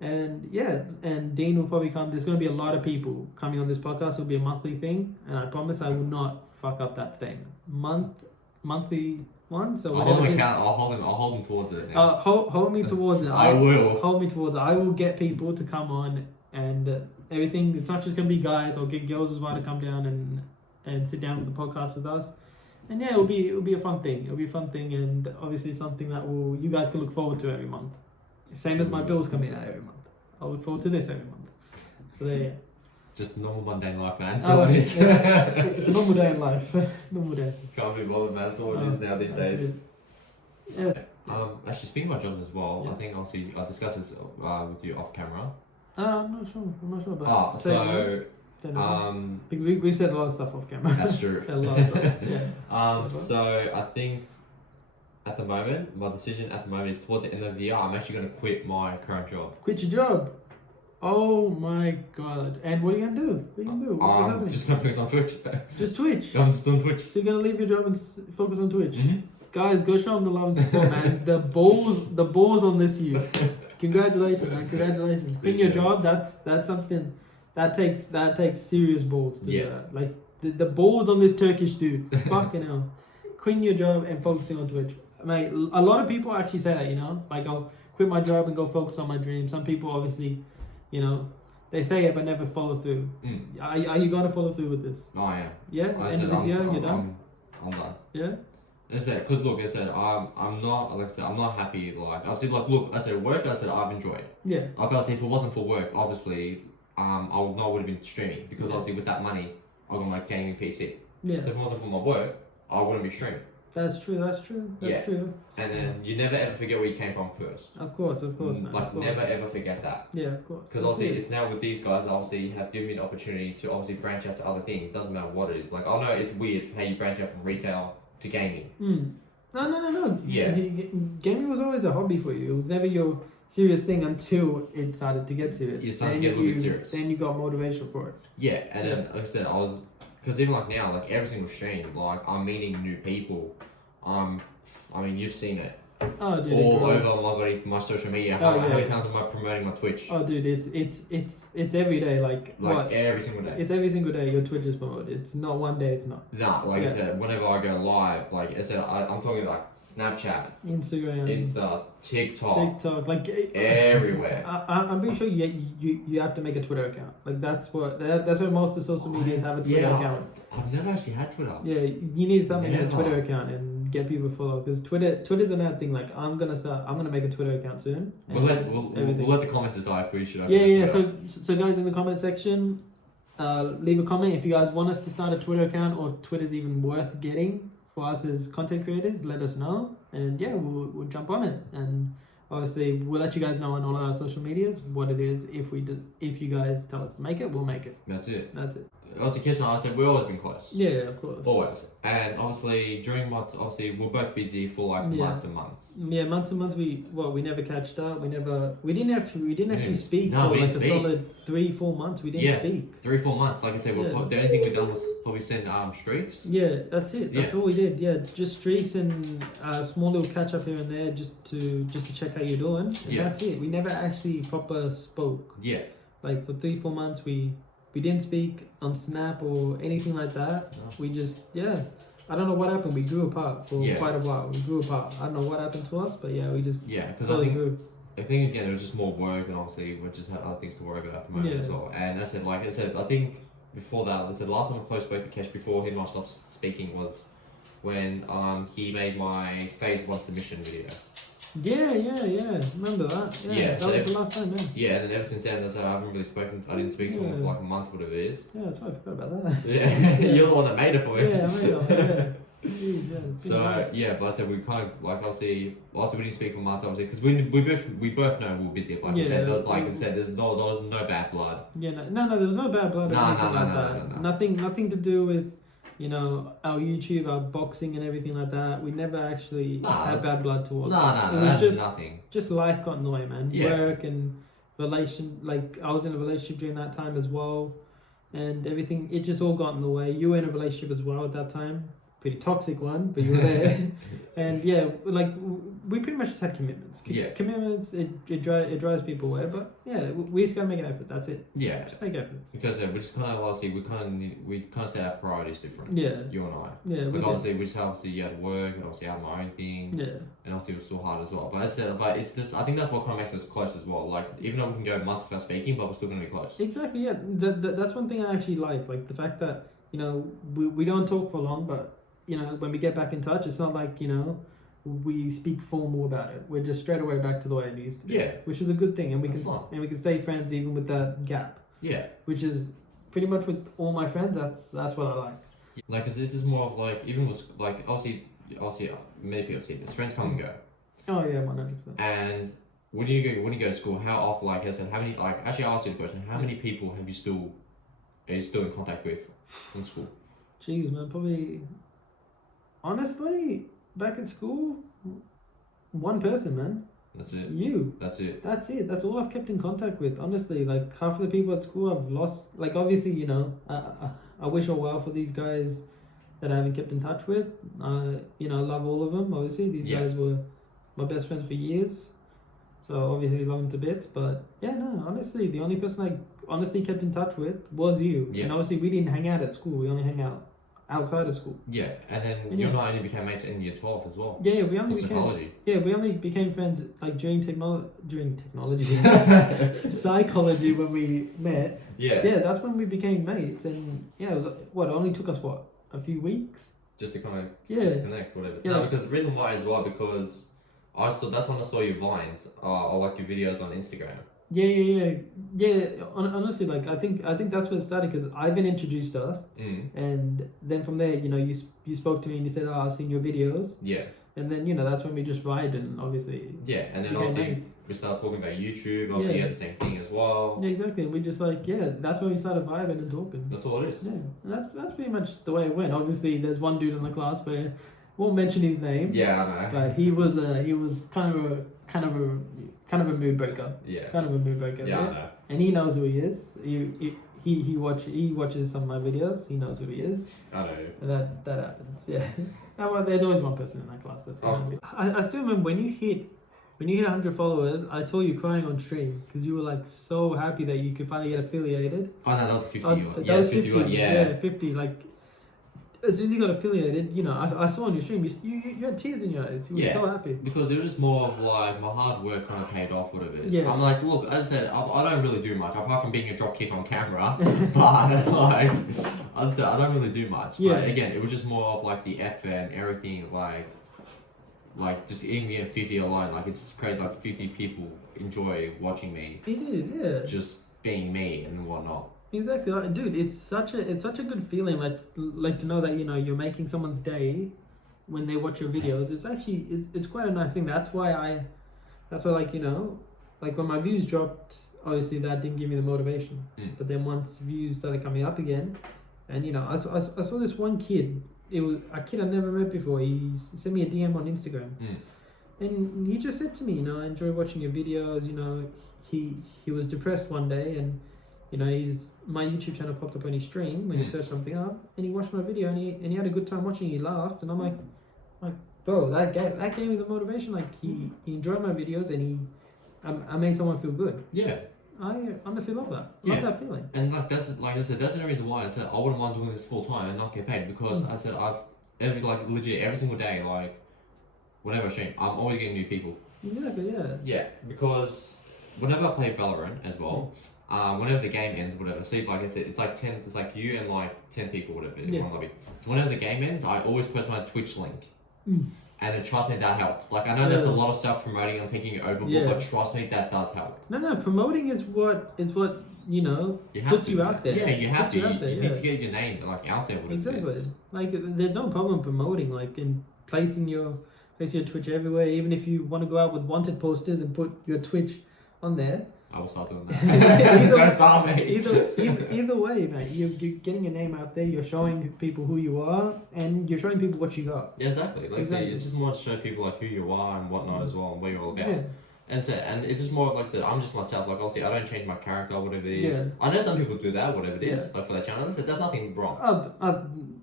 And yeah, and Dean will probably come. There's going to be a lot of people coming on this podcast. It'll be a monthly thing, and I promise I will not fuck up that statement. Monthly one. So I'll hold him towards it. Hold me towards it. I will hold me towards it. I will get people to come on and everything. It's not just going to be guys. I'll get girls as well to come down and sit down for the podcast with us. And yeah, it'll be a fun thing. It'll be a fun thing, and obviously something that you guys can look forward to every month. Same as my bills coming out every month. I'll look forward to this every month. So there you go. Just normal mundane life, man. It's a normal day in life. Normal day. Can't be bothered, man. That's all it is now these days. Yeah. Actually, speaking about jobs as well, I think I'll discuss this with you off camera. I'm not sure. But because we said a lot of stuff off camera. That's true. A lot of stuff. Yeah. So I think at the moment, my decision at the moment is towards the end of the year, I'm actually going to quit my current job. Quit your job? Oh my god. And what are you going to do? What are you going to do? I'm just going to focus on Twitch. Just Twitch? I'm just on Twitch. So you're going to leave your job and focus on Twitch? Mm-hmm. Guys, go show them the love and support, man. The balls on this year. Congratulations, man. Congratulations. Quitting your job, that's something that takes serious balls to do that. Like the balls on this Turkish dude. Fucking hell. Quitting your job and focusing on Twitch. Mate, a lot of people actually say that, you know, like I'll quit my job and go focus on my dream. Some people obviously, you know, they say it but never follow through. Are you going to follow through with this? Oh, I am. Yeah? End of this year, you're done? I'm done. Yeah? Because look, I said I'm not happy. Like I said, like look, I said work. I said I've enjoyed. Yeah. Like I said, if it wasn't for work, obviously, I would have been streaming because obviously with that money, I got my gaming PC. Yeah. So if it wasn't for my work, I wouldn't be streaming. That's true. That's true. And then you never ever forget where you came from first. Of course, man. Like never ever forget that. Yeah, of course. Because obviously it's now with these guys. Obviously have given me the opportunity to obviously branch out to other things. Doesn't matter what it is. Like I know it's weird how you branch out from retail to gaming. No. Yeah. Gaming was always a hobby for you. It was never your serious thing until it started to get serious. You started to get a little bit serious. Then you got motivation for it. Yeah, and then like I said, because even like now, like every single stream, like I'm meeting new people. I mean, you've seen it. Oh, dude, all over my social media. How many times am I promoting my Twitch? Oh, dude, it's every day. Like what? Every single day. It's every single day. Your Twitch is promoted. It's not one day. It's not. Nah, like I said, whenever I go live, like I said, I'm talking like Snapchat, Instagram, Insta, TikTok, like everywhere. I'm pretty sure you have to make a Twitter account. Like that's what most of the social medias have a Twitter account. I've never actually had Twitter. Yeah, you need something a Twitter account and get people to follow because Twitter's another thing. Like I'm gonna make a Twitter account soon. We'll let the comments decide if we should. Yeah. So guys in the comment section, leave a comment if you guys want us to start a Twitter account or Twitter's even worth getting for us as content creators. Let us know, and yeah, we'll jump on it. And obviously we'll let you guys know on all our social medias what it is. If you guys tell us to make it, we'll make it. That's it. That's it. Obviously, Kesh and I said we've always been close. Yeah, of course. Always. And obviously during obviously we're both busy for like months and months. Yeah, months and months. We never catched up. We didn't actually speak No, for we like didn't a solid 3-4 months. We didn't speak. 3-4 months. Like I said, the only thing we've done was probably send streaks. Yeah, that's it. That's all we did. Yeah, just streaks and small little catch up here and there, just to check how you're doing. And that's it. We never actually proper spoke. Yeah. Like for 3-4 months, we didn't speak on Snap or anything like that. No. We just I don't know what happened. We grew apart for quite a while. We grew apart. I don't know what happened to us, but we just because I think again it was just more work, and obviously we just had other things to worry about at the moment as well. And I said, I think before that, I said last time I close spoke to Kesh before he and I stopped speaking was when he made my phase 1 submission video. Yeah. Remember that? Yeah, that was the last time. Yeah, and then ever since then, I haven't really spoken. I didn't speak to him for like a month, whatever it is. Yeah, that's why I forgot about that. Yeah, you're the one that made it for you. Yeah, I made it. So but I said we kind of like obviously we didn't speak for months obviously because we both know we were busy. Like I said, there was no bad blood. Yeah, no, there was no bad blood. No. Nothing to do with our YouTube, our boxing and everything like that. We never actually had bad blood towards it. No, it was just nothing. Just life got in the way, man. Yeah. Work and relation. Like I was in a relationship during that time as well, and everything. It just all got in the way. You were in a relationship as well at that time. Pretty toxic one, but you were there. And we pretty much just had commitments. Commitments, it drives people away, but we just gotta make an effort. That's it. Yeah, just make efforts. Because we just kind of we kind of set our priorities different. Yeah, you and I. Yeah, like obviously we just you had work and obviously I had my own thing. Yeah, and obviously it was still hard as well. But it's this. I think that's what kind of makes us close as well. Like even though we can go months without speaking, but we're still gonna be close. Exactly. Yeah, that's one thing I actually like the fact that we don't talk for long, but when we get back in touch, it's not like we speak formal about it. We're just straight away back to the way it used to be. Yeah, which is a good thing, and we can stay friends even with that gap. Yeah, which is pretty much with all my friends. That's what I like. Like, cause this is more of like even with like obviously many people see this. Friends come and go. Oh yeah, 100%. And when you go to school, how often how many actually I asked you the question, how many people are you still in contact with in school? Jeez, man, probably. Honestly, back at school, one person, man. That's it. You. That's it. That's it. That's all I've kept in contact with. Honestly, like half of the people at school I've lost. Like obviously, I wish all well for these guys that I haven't kept in touch with. I love all of them. Obviously, these guys were my best friends for years. So obviously love them to bits. But honestly, the only person I honestly kept in touch with was you. Yeah. And obviously we didn't hang out at school. We only hang out outside of school. Yeah, and then you and I only became mates in year 12 as well. Yeah, we only became friends like during technology psychology when we met. Yeah, that's when we became mates, and it was it only took us a few weeks just to kind of just connect, whatever. Yeah. No, because the reason why as well because that's when I saw your vines or like your videos on Instagram. Yeah. Honestly, like I think that's where it started because Ivan introduced us, and then from there, you spoke to me and you said, "Oh, I've seen your videos." Yeah. And then that's when we just vibed and obviously. Yeah, and then obviously we started talking about YouTube. Obviously, you had the same thing as well. Yeah, exactly. We just that's when we started vibing and talking. That's all it is. Yeah, and that's pretty much the way it went. Obviously, there's one dude in the class where won't mention his name. Yeah, I know. But he was kind of a mood breaker. Yeah. Kind of a mood breaker. Yeah, I know. And he knows who he is. He watches some of my videos. He knows who he is. I know. And that happens. Yeah. Well, there's always one person in that class that's gonna be. I still remember when you hit 100 followers, I saw you crying on stream because you were like so happy that you could finally get affiliated. Oh no, that was 50. That was 50. 51, yeah, 50. Like as soon as you got affiliated, I saw on your stream, you had tears in your eyes. You were so happy. Because it was just more of like my hard work kind of paid off, whatever it is. Yeah. I'm like, look, as I said, I don't really do much apart from being a drop kick on camera. But like, as I said, I don't really do much. Yeah. But again, it was just more of like the effort and everything, like just in the 50 alone, like it's crazy. Like 50 people enjoy watching me. It is, yeah. Just being me and whatnot. Exactly, like, dude. It's such a good feeling, like to know that you're making someone's day when they watch your videos. It's actually it's quite a nice thing. That's why that's why, like, you know, like when my views dropped, obviously that didn't give me the motivation. But then once views started coming up again, and you know, I saw this one kid. It was a kid I've never met before. He sent me a DM on Instagram, and he just said to me, you know, I enjoy watching your videos. You know, he was depressed one day, and you know, my YouTube channel popped up on his stream when he searched something up, and he watched my video, and he had a good time watching. He laughed, and I'm like, bro, that gave me the motivation. Like he enjoyed my videos, and I made someone feel good. Yeah. I honestly love that. Love that feeling. And like that's like I said, that's the reason why I said I wouldn't mind doing this full time and not get paid, because I said legit every single day, like whenever I stream, I'm always getting new people. Exactly, yeah. Yeah, because whenever I play Valorant as well, whenever the game ends, whatever, see, like if it's like 10, it's like you and like 10 people, whatever, in one lobby. So whenever the game ends, I always post my Twitch link. And then trust me, that helps. Like I know that's a lot of self-promoting and thinking it overboard, but trust me, that does help. No, promoting is what you know puts you out there. Yeah, you have to. You need to get your name like out there. Exactly. Like there's no problem promoting, like in placing your Twitch everywhere. Even if you want to go out with wanted posters and put your Twitch on there. I will start doing that. Don't start me. Either way, mate. You're getting your name out there. You're showing people who you are, and you're showing people what you got. Yeah, exactly. Like I say, it's just more to show people like who you are and whatnot as well, and what you're all about. Yeah. And it's just more like I said, I'm just myself. Like obviously, I don't change my character or whatever it is. Yeah. I know some people do that, whatever it is, like for their channel. There's nothing wrong.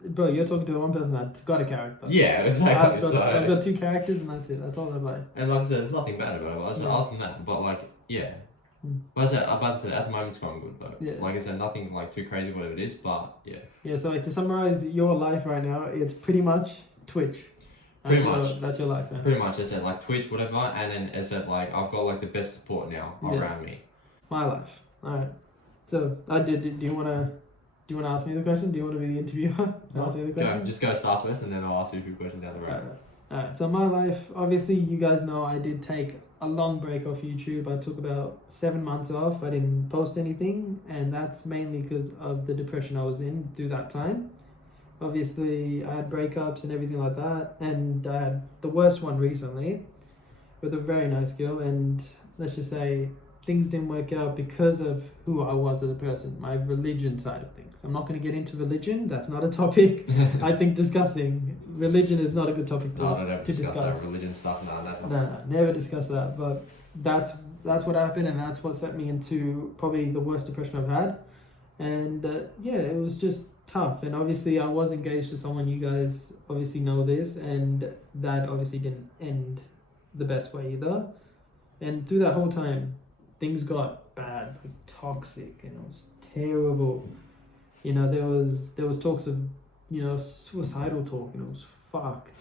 Bro, you're talking to the one person that's got a character. Yeah, exactly. I've got 2 characters, and that's it. That's all I play. And like I said, there's nothing bad about it. Other than that, but like, yeah. But I said, at the moment it's going good though. Yeah. Like I said, nothing like too crazy, whatever it is, but yeah. Yeah, so like to summarize your life right now, it's pretty much Twitch. That's your life, man. Pretty much, I said like Twitch, whatever, and then I said like I've got like the best support now around me. My life. Alright. So do you wanna ask me the question? Do you want to be the interviewer? Ask me the question? Just go start with, and then I'll ask you a few questions down the road. Alright, so my life, obviously you guys know I did take a long break off YouTube. I took about 7 months off. I didn't post anything, and that's mainly because of the depression I was in through that time. Obviously, I had breakups and everything like that, and I had the worst one recently with a very nice girl, and let's just say things didn't work out because of who I was as a person, my religion side of things. I'm not going to get into religion. That's not a topic. I think discussing religion is not a good topic to discuss. That religion stuff. No, never discuss that. But that's what happened, and that's what set me into probably the worst depression I've had. And it was just tough. And obviously, I was engaged to someone. You guys obviously know this, and that obviously didn't end the best way either. And through that whole time, things got bad, like toxic, and it was terrible. You know, there was talks of, you know, suicidal talk, and it was fucked.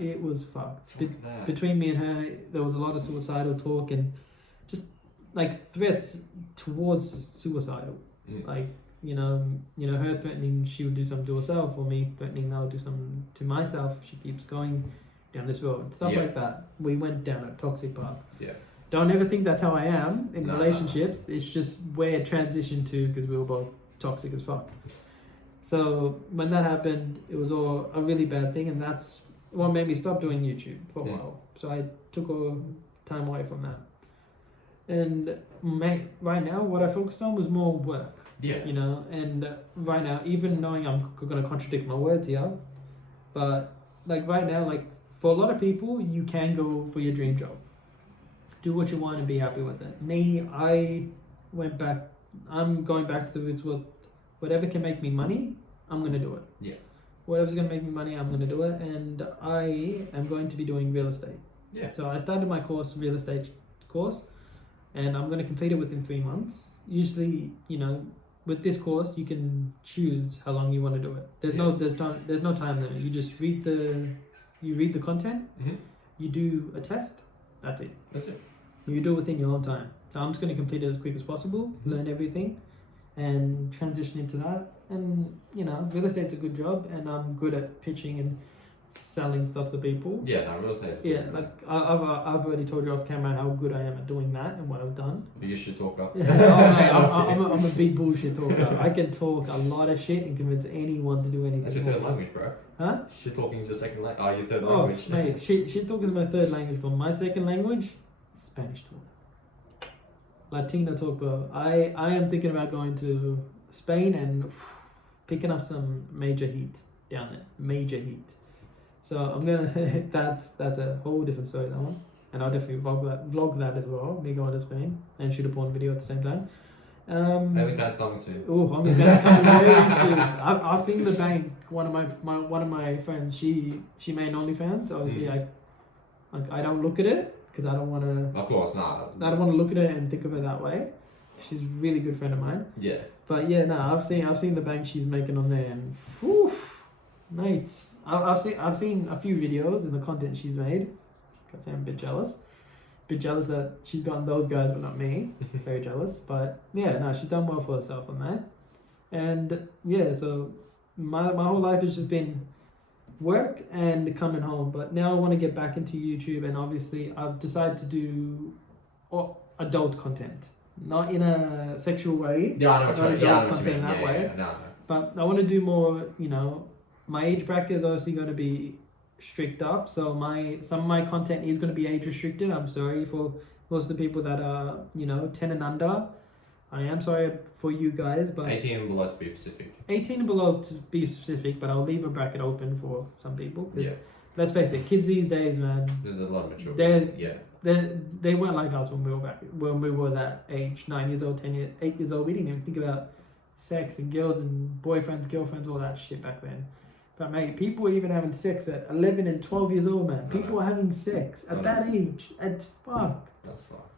It was fucked. Between me and her, there was a lot of suicidal talk, and just like threats towards suicidal. Like, you know, her threatening she would do something to herself, or me threatening I would do something to myself if she keeps going down this road. Stuff like that. We went down a toxic path. Yeah. Don't ever think that's how I am in relationships. It's just where it transitioned to, because we were both toxic as fuck. So when that happened, it was all a really bad thing, and that's what made me stop doing YouTube for a while. So I took a time away from that. And right now, what I focused on was more work. Yeah. You know, and right now, even knowing I'm going to contradict my words here, but like right now, like for a lot of people, you can go for your dream job. Do what you want and be happy with it. Me, I'm going back to the roots with whatever can make me money, I'm going to do it. Yeah. Whatever's going to make me money, I'm going to do it. And I am going to be doing real estate. Yeah. So I started my real estate course, and I'm going to complete it within 3 months. Usually, you know, with this course, you can choose how long you want to do it. There's no time limit. You just read the content, you do a test, that's it. You do it within your own time. So I'm just going to complete it as quick as possible, learn everything, and transition into that. And, you know, real estate's a good job, and I'm good at pitching and selling stuff to people. Yeah, no, real estate's good. Yeah, like I've already told you off camera how good I am at doing that and what I've done. But you should talk up. I'm a big bullshit talker. I can talk a lot of shit and convince anyone to do anything. That's your third language, bro. Huh? Shit talking is your second language. Your third language. Mate, shit talk is my third language, but my second language, Spanish talk, Latina talk, bro. I am thinking about going to Spain and picking up some major heat down there. Major heat. So I'm gonna. that's a whole different story, that one. And I'll definitely vlog that as well. Me going to Spain and shoot a porn video at the same time. OnlyFans coming soon. Oh, OnlyFans coming very soon. I've seen the bank. One of my friends. She made OnlyFans. Obviously, I don't look at it because I don't want to. Of course not. I don't want to look at it and think of it that way. She's a really good friend of mine. Yeah. But yeah, no, I've seen the bank she's making on there, and whew, mates. I've seen a few videos and the content she's made. I'm a bit jealous. That she's gotten those guys, but not me. Very jealous. But yeah, no, she's done well for herself on that. And yeah, so my whole life has just been work and coming home. But now I want to get back into YouTube, and obviously I've decided to do adult content, not in a sexual way. Yeah, I know what you mean. Adult content in that way. No. But I want to do more. You know, my age bracket is obviously going to be strict up, so some of my content is going to be age restricted. I'm sorry for most of the people that are 10 and under. I am sorry for you guys, but 18 and below to be specific. 18 and below to be specific, but I'll leave a bracket open for some people because let's face it, kids these days, man, there's a lot of maturity. They weren't like us when we were that age, 9 years old, 8 years old. We didn't even think about sex and girls and boyfriends, girlfriends, all that shit back then. But mate, people were even having sex at 11 and 12 years old, man. People were having sex at that age. It's fucked. That's fucked.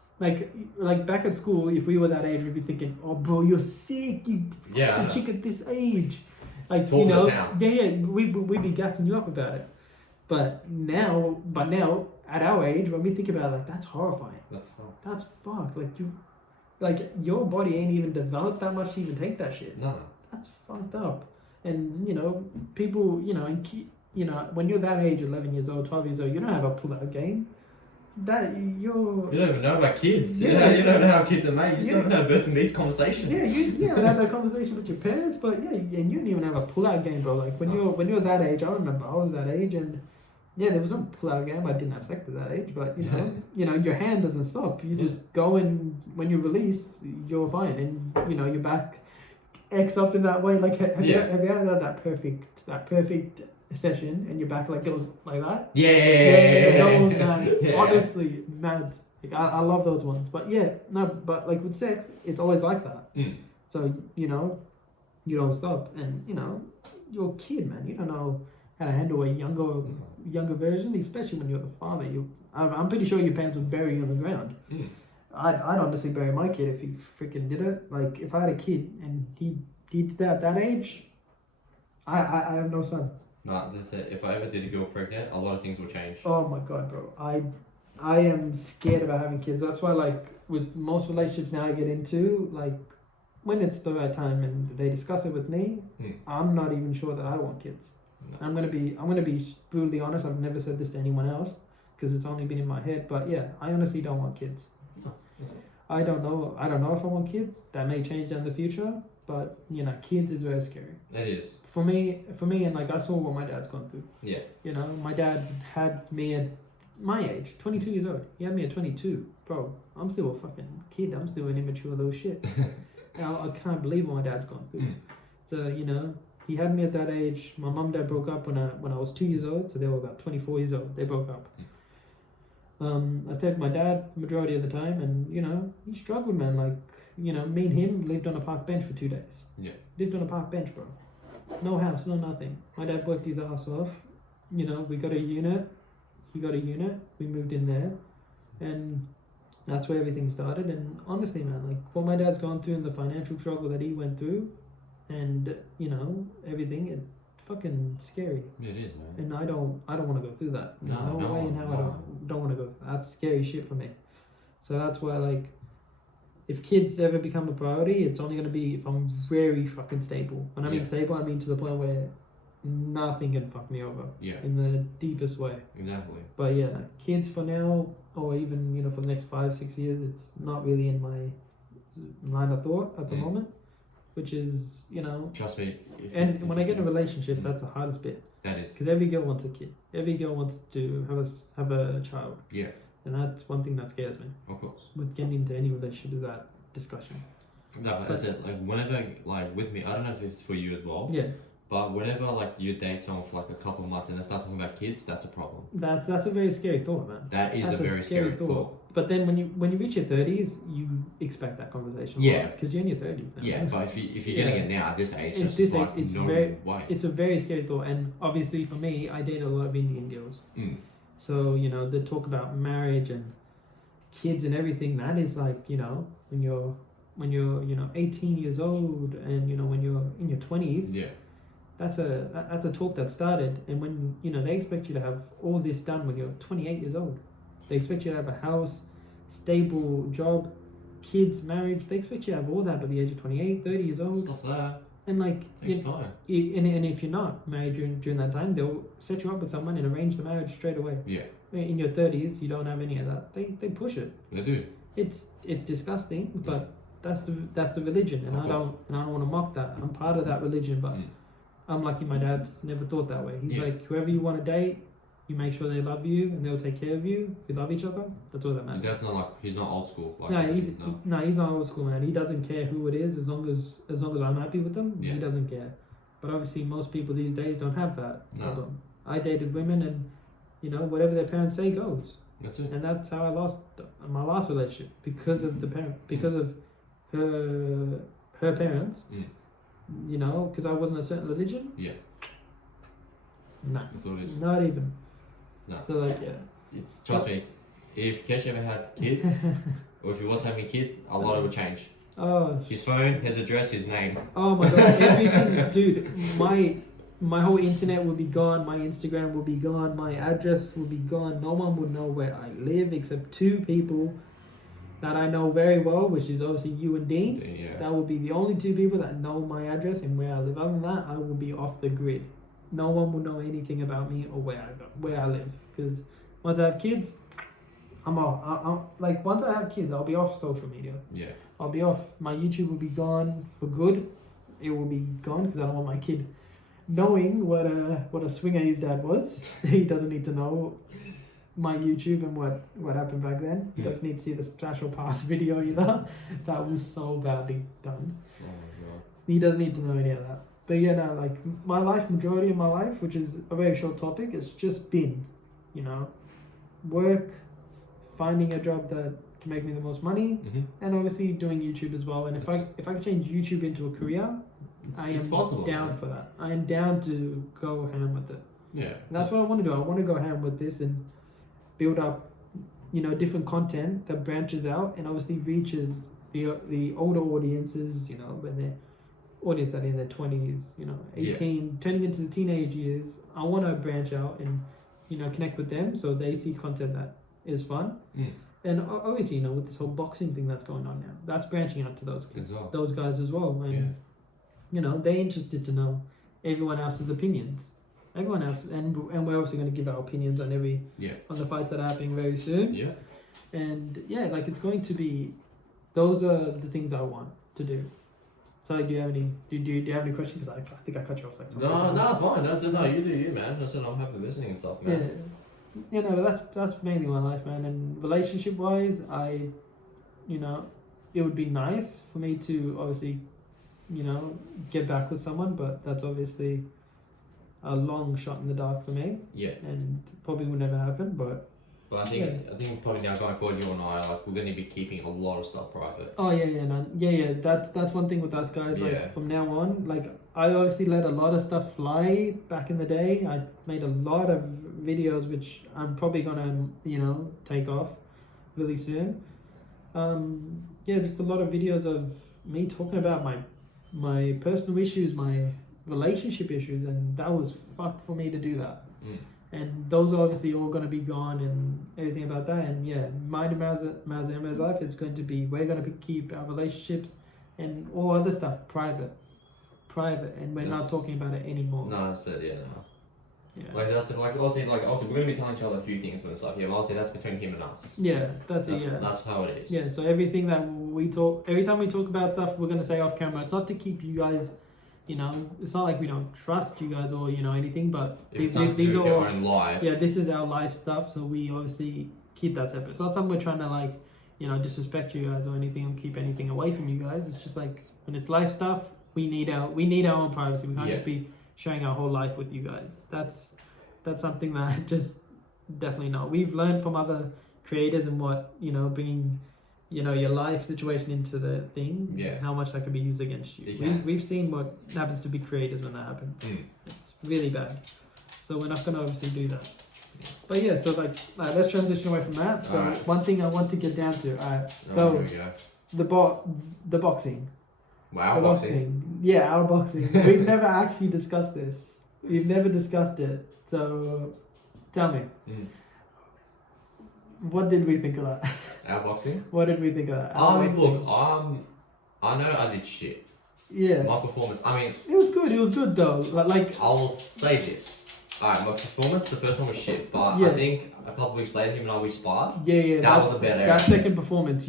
Like back at school, if we were that age, we'd be thinking, "Oh, bro, you're sick. You fucking chick at this age." Like we'd be gassing you up about it. But now at our age, when we think about it, like that's horrifying. That's fucked. That's fucked. Like your body ain't even developed that much to even take that shit. No. That's fucked up. And people, when you're that age, 11 years old, 12 years old, you don't have a pull-out game. You don't even know about kids. Yeah. You don't know how kids are made. You just don't know birth and beats conversation. Yeah, you haven't had that conversation with your parents, but yeah, and you didn't even have a pull-out game, bro. Like when you're that age, I remember I was that age, and yeah, there was no pull-out game. I didn't have sex at that age, but your hand doesn't stop. You just go, and when you release, you're fine, and you're back. X up in that way, like have you had that perfect session and your back like goes like that? Those, man, honestly, mad. Like, I love those ones, but but like with sex, it's always like that. So you don't stop, and you're a kid, man. You don't know how to handle a younger version, especially when you're the father. I'm pretty sure your parents would bury you on the ground. I'd honestly bury my kid if he freaking did it. Like, if I had a kid and he did that at that age, I have no son. No, that's it. If I ever did a girl pregnant, a lot of things will change. Oh my god, bro. I am scared about having kids. That's why, like, with most relationships now I get into, like, when it's the right time and they discuss it with me, I'm not even sure that I want kids. No. I'm gonna be brutally honest. I've never said this to anyone else because it's only been in my head. But yeah, I honestly don't want kids. I don't know if I want kids. That may change down the future, but kids is very scary. It is. For me, and like I saw what my dad's gone through. Yeah. My dad had me at my age, 22 years old. He had me at 22. Bro, I'm still a fucking kid. I'm still an immature little shit. I can't believe what my dad's gone through. So, he had me at that age. My mum and dad broke up when I was 2 years old, so they were about 24 years old. They broke up. I stayed with my dad majority of the time, and he struggled, man. Like, me and him lived on a park bench for 2 days. Yeah. Lived on a park bench, bro. No house, no nothing. My dad worked his ass off. We got a unit. He got a unit. We moved in there, and that's where everything started. And honestly, man, like what my dad's gone through and the financial struggle that he went through, and everything, it's fucking scary. It is, man. And I don't want to go through that. No way in hell. I don't want to go through that. That's scary shit for me. So that's why, like, if kids ever become a priority, it's only going to be if I'm very fucking stable. When I mean stable, I mean to the point where nothing can fuck me over. Yeah. In the deepest way. Exactly. But yeah, kids for now, or even, for the next 5-6 years, it's not really in my line of thought at the moment. Which is, Trust me. And when I get in a relationship, that's the hardest bit. That is. Because every girl wants a kid. Every girl wants to have a child. Yeah. And that's one thing that scares me. Of course. With getting into any relationship is that discussion. No, like I said, like whenever, like with me, I don't know if it's for you as well. Yeah. But whenever like you date someone for like a couple of months and they start talking about kids, that's a problem. That's a very scary thought, man. That is a very scary thought. But then when you reach your 30s, you expect that conversation. Yeah. Because you're in your 30s now. Yeah, but if you're getting it now at this age, at it's this just age, like it's no very way. it's a very scary thought. And obviously for me, I date a lot of Indian girls. So they talk about marriage and kids and everything. That is like when you're 18 years old and when you're in your 20s. Yeah. That's a talk that started, and when they expect you to have all this done when you're 28 years old. They expect you to have a house, stable job, kids, marriage. They expect you to have all that by the age of 28, 30 years old. Stuff that. And like, takes time. And if you're not married during that time, they'll set you up with someone and arrange the marriage straight away. Yeah. In your 30s, you don't have any of that. They push it. They do. It's disgusting, but that's the religion, and I don't want to mock that. I'm part of that religion, but. I'm lucky my dad's never thought that way. He's like, whoever you want to date, you make sure they love you and they'll take care of you. You love each other. That's all that matters. That's not like he's not old school. Like, no, he's not old school, man. He doesn't care who it is as long as I'm happy with them. Yeah. He doesn't care. But obviously, most people these days don't have that problem. I dated women, and whatever their parents say goes. That's it. And that's how I lost my last relationship because of because of her parents. Because I wasn't a certain religion. Yeah. Nah. That's what it is. Not even. No. So trust me, if Kesh ever had kids, or if he was having a kid, a lot would change. Oh. His phone, his address, his name. Oh my god, everything, dude. My whole internet would be gone. My Instagram would be gone. My address would be gone. No one would know where I live except two people that I know very well, which is obviously you and Dean. Yeah. That will be the only two people that know my address and where I live. Other than that, I will be off the grid. No one will know anything about me or where I live. Because once I have kids, I'm off. Once I have kids, I'll be off social media. Yeah. I'll be off. My YouTube will be gone for good. It will be gone because I don't want my kid knowing what a swinger his dad was. He doesn't need to know my YouTube and what happened back then. He doesn't need to see the special pass video either. That was so badly done. Oh my god. He doesn't need to know any of that. But yeah, no, like majority of my life, which is a very short topic, it's just been, work, finding a job that can make me the most money, and obviously doing YouTube as well. And if I can change YouTube into a career, I am down for that. I am down to go ham with it. Yeah. And that's what I want to do. I want to go ham with this and build up, different content that branches out and obviously reaches the older audiences, when they're audience that in their 20s, 18, turning into the teenage years. I want to branch out and, connect with them so they see content that is fun. And obviously, with this whole boxing thing that's going on now, that's branching out to those kids, those guys as well. And, they're interested to know everyone else's opinions. Everyone else, and we're obviously going to give our opinions on on the fights that are happening very soon. Yeah. And it's going to be, those are the things I want to do. So do you have any questions? Because I think I cut you off like No, it's fine. No, you do you, man. I said I'm happy listening and stuff, man. Yeah. But that's mainly my life, man. And relationship wise, it would be nice for me to obviously, get back with someone, but that's obviously a long shot in the dark for me. Yeah. And probably will never happen, but I think probably now going forward, you and I, we're going to be keeping a lot of stuff private. Oh yeah. That's one thing with us guys. From now on, I obviously let a lot of stuff fly back in the day. I made a lot of videos which I'm probably gonna take off really soon. Just a lot of videos of me talking about my personal issues, my relationship issues, and that was fucked for me to do that. And those are obviously all going to be gone and everything about that. And mine and Marazemre's life is going to be, we're going to keep our relationships and all other stuff private, and we're not talking about it anymore. No, that's it. Yeah. Obviously we're going to be telling each other a few things and stuff. Yeah, but obviously that's between him and us. Yeah, that's it. Yeah, that's how it is. Yeah, so everything that every time we talk about stuff, we're going to say off camera. It's not to keep you guys. It's not like we don't trust you guys or anything, but these are all life. Yeah, this is our life stuff, so we obviously keep that separate. It's not something we're trying to like, disrespect you guys or anything or keep anything away from you guys. It's just like when it's life stuff, we need our own privacy. We can't just be sharing our whole life with you guys. That's something that just definitely not. We've learned from other creators and what bringing your life situation into the thing. How much that could be used against you. We've seen what happens to big creators when that happens. It's really bad. So we're not gonna obviously do that. But yeah, so like let's transition away from that. So one thing I want to get down to. So the boxing. Wow, the boxing. Yeah, our boxing. We've never actually discussed this. We've never discussed it. So tell me. What did we think of that? Our boxing? What did we think of that? I mean, look, I know I did shit. Yeah. My performance, I mean... It was good though. Like I'll say this. Alright, my performance, the first one was shit, but I think a couple of weeks later, him and I, we sparred. Yeah. That was a better That second performance,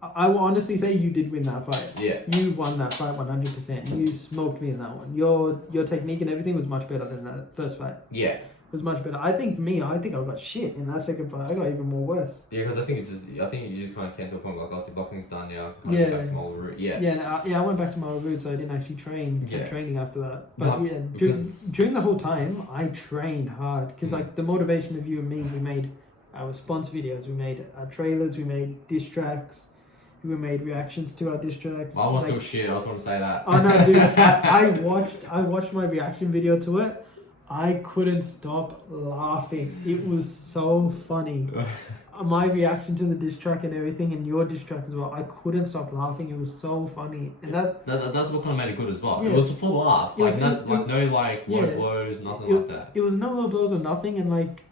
I will honestly say you did win that fight. Yeah. You won that fight 100%. You smoked me in that one. Your technique and everything was much better than that first fight. Yeah. It was much better. I think I got shit in that second fight. I got even more worse. Yeah, because I think you just kind of came to a point like, obviously boxing's done now. I can go back to my old route. Yeah. I went back to my old route, so I didn't actually kept training after that. But because... during the whole time, I trained hard because like the motivation of you and me, we made our response videos, we made our trailers, we made diss tracks. We made reactions to our diss tracks. I was still shit. I just want to say that. Oh no, dude! I watched my reaction video to it. I couldn't stop laughing. It was so funny. My reaction to the diss track and everything, and your diss track as well. I couldn't stop laughing. It was so funny, and that's what kind of made it good as well. Yeah. It was full laughs, like no low blows, nothing like that. It was no low blows or nothing, and like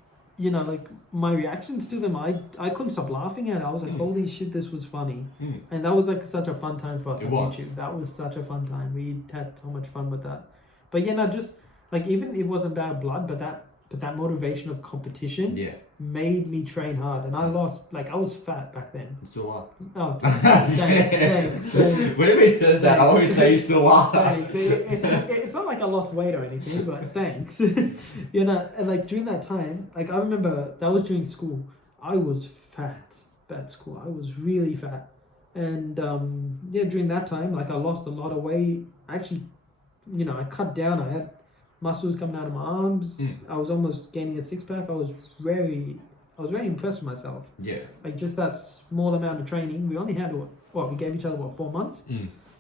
my reactions to them, I couldn't stop laughing at it. I was like, holy shit, this was funny. And that was like such a fun time for us on YouTube. That was such a fun time. We had so much fun with that. But just like even it wasn't bad blood, but that motivation of competition made me train hard. And I lost, like I was fat back then. You still are. Oh, thanks. Whenever he says that, I always say you still are. It's not like I lost weight or anything, but thanks. And like during that time, like I remember that was during school. I was fat at school. I was really fat. And during that time, like I lost a lot of weight. Actually, I cut down. I had muscles coming out of my arms. I was almost gaining a six-pack. I was very impressed with myself. Yeah. Like just that small amount of training. We only had we gave each other 4 months?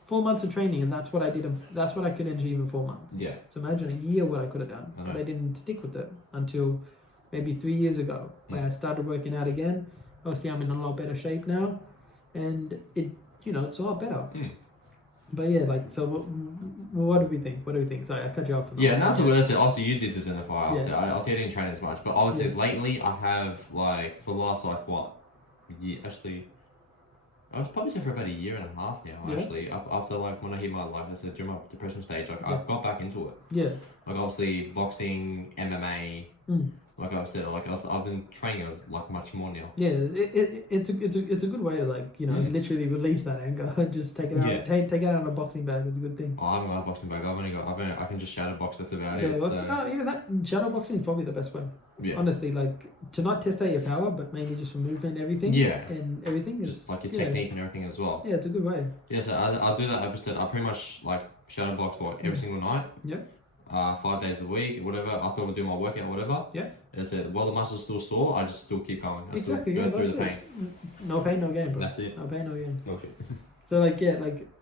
4 months of training, and that's what I did. That's what I could achieve in 4 months. Yeah. So imagine a year what I could have done. But I didn't stick with it until maybe 3 years ago, where I started working out again. Obviously, I'm in a lot better shape now, and it's a lot better. But yeah, like, so what do we think? Sorry, I cut you off. Yeah, and that's what I said. Obviously, you did this in the fire. Obviously, I didn't train as much, but obviously, lately, I have, like, for the last, actually, I was probably say for about a year and a half now, actually. After, like, when I hit my, like I said, during my depression stage, like, I've got back into it. Yeah. Like, obviously, boxing, MMA, like I said, I've been training like much more now. Yeah, it's a good way to literally release that anger. Just take it out. Take it out on a boxing bag. It's a good thing. Oh, I haven't got a boxing bag. I can just shadow box. That's about it. No, even that shadow boxing is probably the best way. Yeah. Honestly, like to not test out your power, but mainly just for movement and everything. Yeah. And everything. Just like your technique and everything as well. Yeah, it's a good way. Yeah, so I do that. I pretty much like shadow box like every single night. Yeah. 5 days a week, whatever. After I do my workout, whatever. Yeah. As I said, while the muscles still sore, I just still keep going. I still go through the pain. No pain, no gain, bro. That's it. No pain, no gain. Okay. So like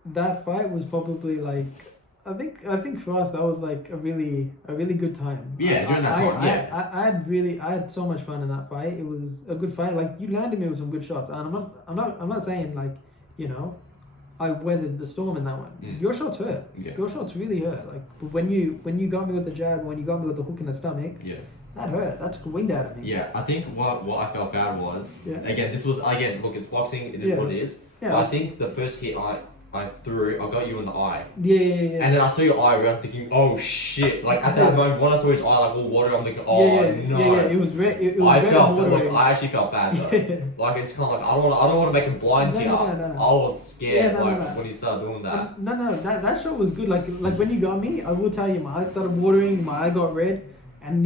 that fight was probably like, I think for us that was like a really good time. Yeah, during that time. I had so much fun in that fight. It was a good fight. Like you landed me with some good shots, and I'm not saying like I weathered the storm in that one. Your shots hurt. Yeah. Your shots really hurt. Like when you got me with the jab, when you got me with the hook in the stomach. Yeah. That hurt. That took a wind out of me. Yeah, I think what I felt bad was again look, it's boxing. It is what it is. Yeah. But I think the first hit I threw, I got you in the eye. Yeah. And then I saw your eye, and I'm thinking, oh shit! Like at that moment, when I saw his eye like all water, I'm thinking, oh no. Yeah. It was I actually felt bad though. Like it's kind of like I don't want to make him blind here. No. I was scared when you started doing that. No. That shot was good. Like when you got me, I will tell you, my eye started watering, my eye got red, and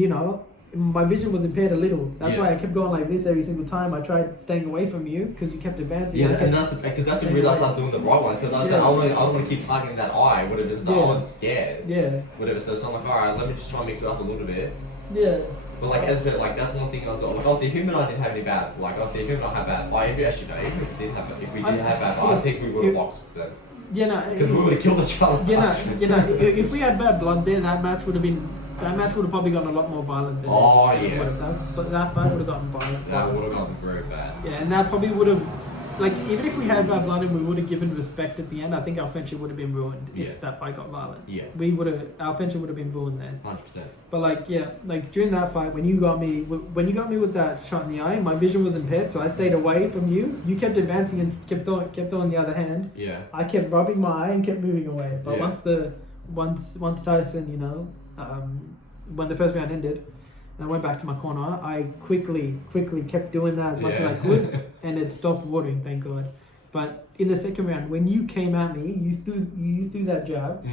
my vision was impaired a little. That's why I kept going like this every single time. I tried staying away from you because you kept advancing. Yeah, and that's the reason I started doing the right one, because I said I don't want to keep targeting that eye. Whatever, so I was scared. Yeah. Whatever. So I'm like, all right, let me just try and mix it up a little bit. Yeah. But like as I said, like that's one thing I was like obviously if him and I didn't have any bad, like obviously if him and I had bad, like if we actually know, if we did have bad, I think we would have boxed them. Yeah, no. Because we would have killed each other. Yeah, no. If we had bad blood there, that match would have probably gotten a lot more violent than but that fight would have gotten violent. That would have gotten very bad. Yeah, and that probably would have, like, even if we had bad blood and we would have given respect at the end, I think our friendship would have been ruined if that fight got violent. Yeah. Our friendship would have been ruined there. 100%. But like during that fight, when you got me with that shot in the eye, my vision was impaired, so I stayed away from you. You kept advancing and kept throwing the other hand. Yeah. I kept rubbing my eye and kept moving away. But once Tyson, when the first round ended, and I went back to my corner, I quickly kept doing that as much as I could, and it stopped watering, thank God. But in the second round, when you came at me, you threw that jab,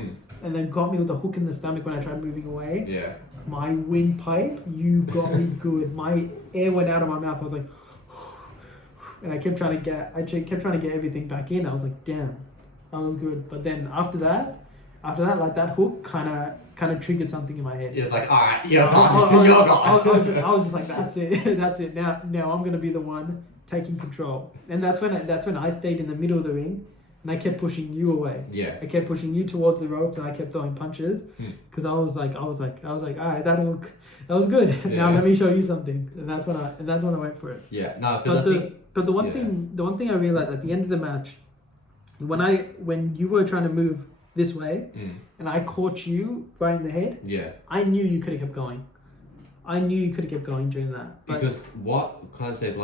and then got me with a hook in the stomach when I tried moving away. Yeah. My windpipe, you got me good. My air went out of my mouth. I was like, and I kept trying to get everything back in. I was like, damn, that was good. But then after that, like that hook kind of triggered something in my head. It's like, all right, you're gone. I was just like, that's it. Now I'm gonna be the one taking control. And that's when I stayed in the middle of the ring, and I kept pushing you away. Yeah. I kept pushing you towards the ropes, and I kept throwing punches because I was like, all right, that was good. Yeah. Now let me show you something, and that's when I went for it. Yeah. No, but the one thing I realized at the end of the match, when you were trying to move this way, and I caught you right in the head. Yeah. I knew you could have kept going. I knew you could have kept going during that. Because what I said,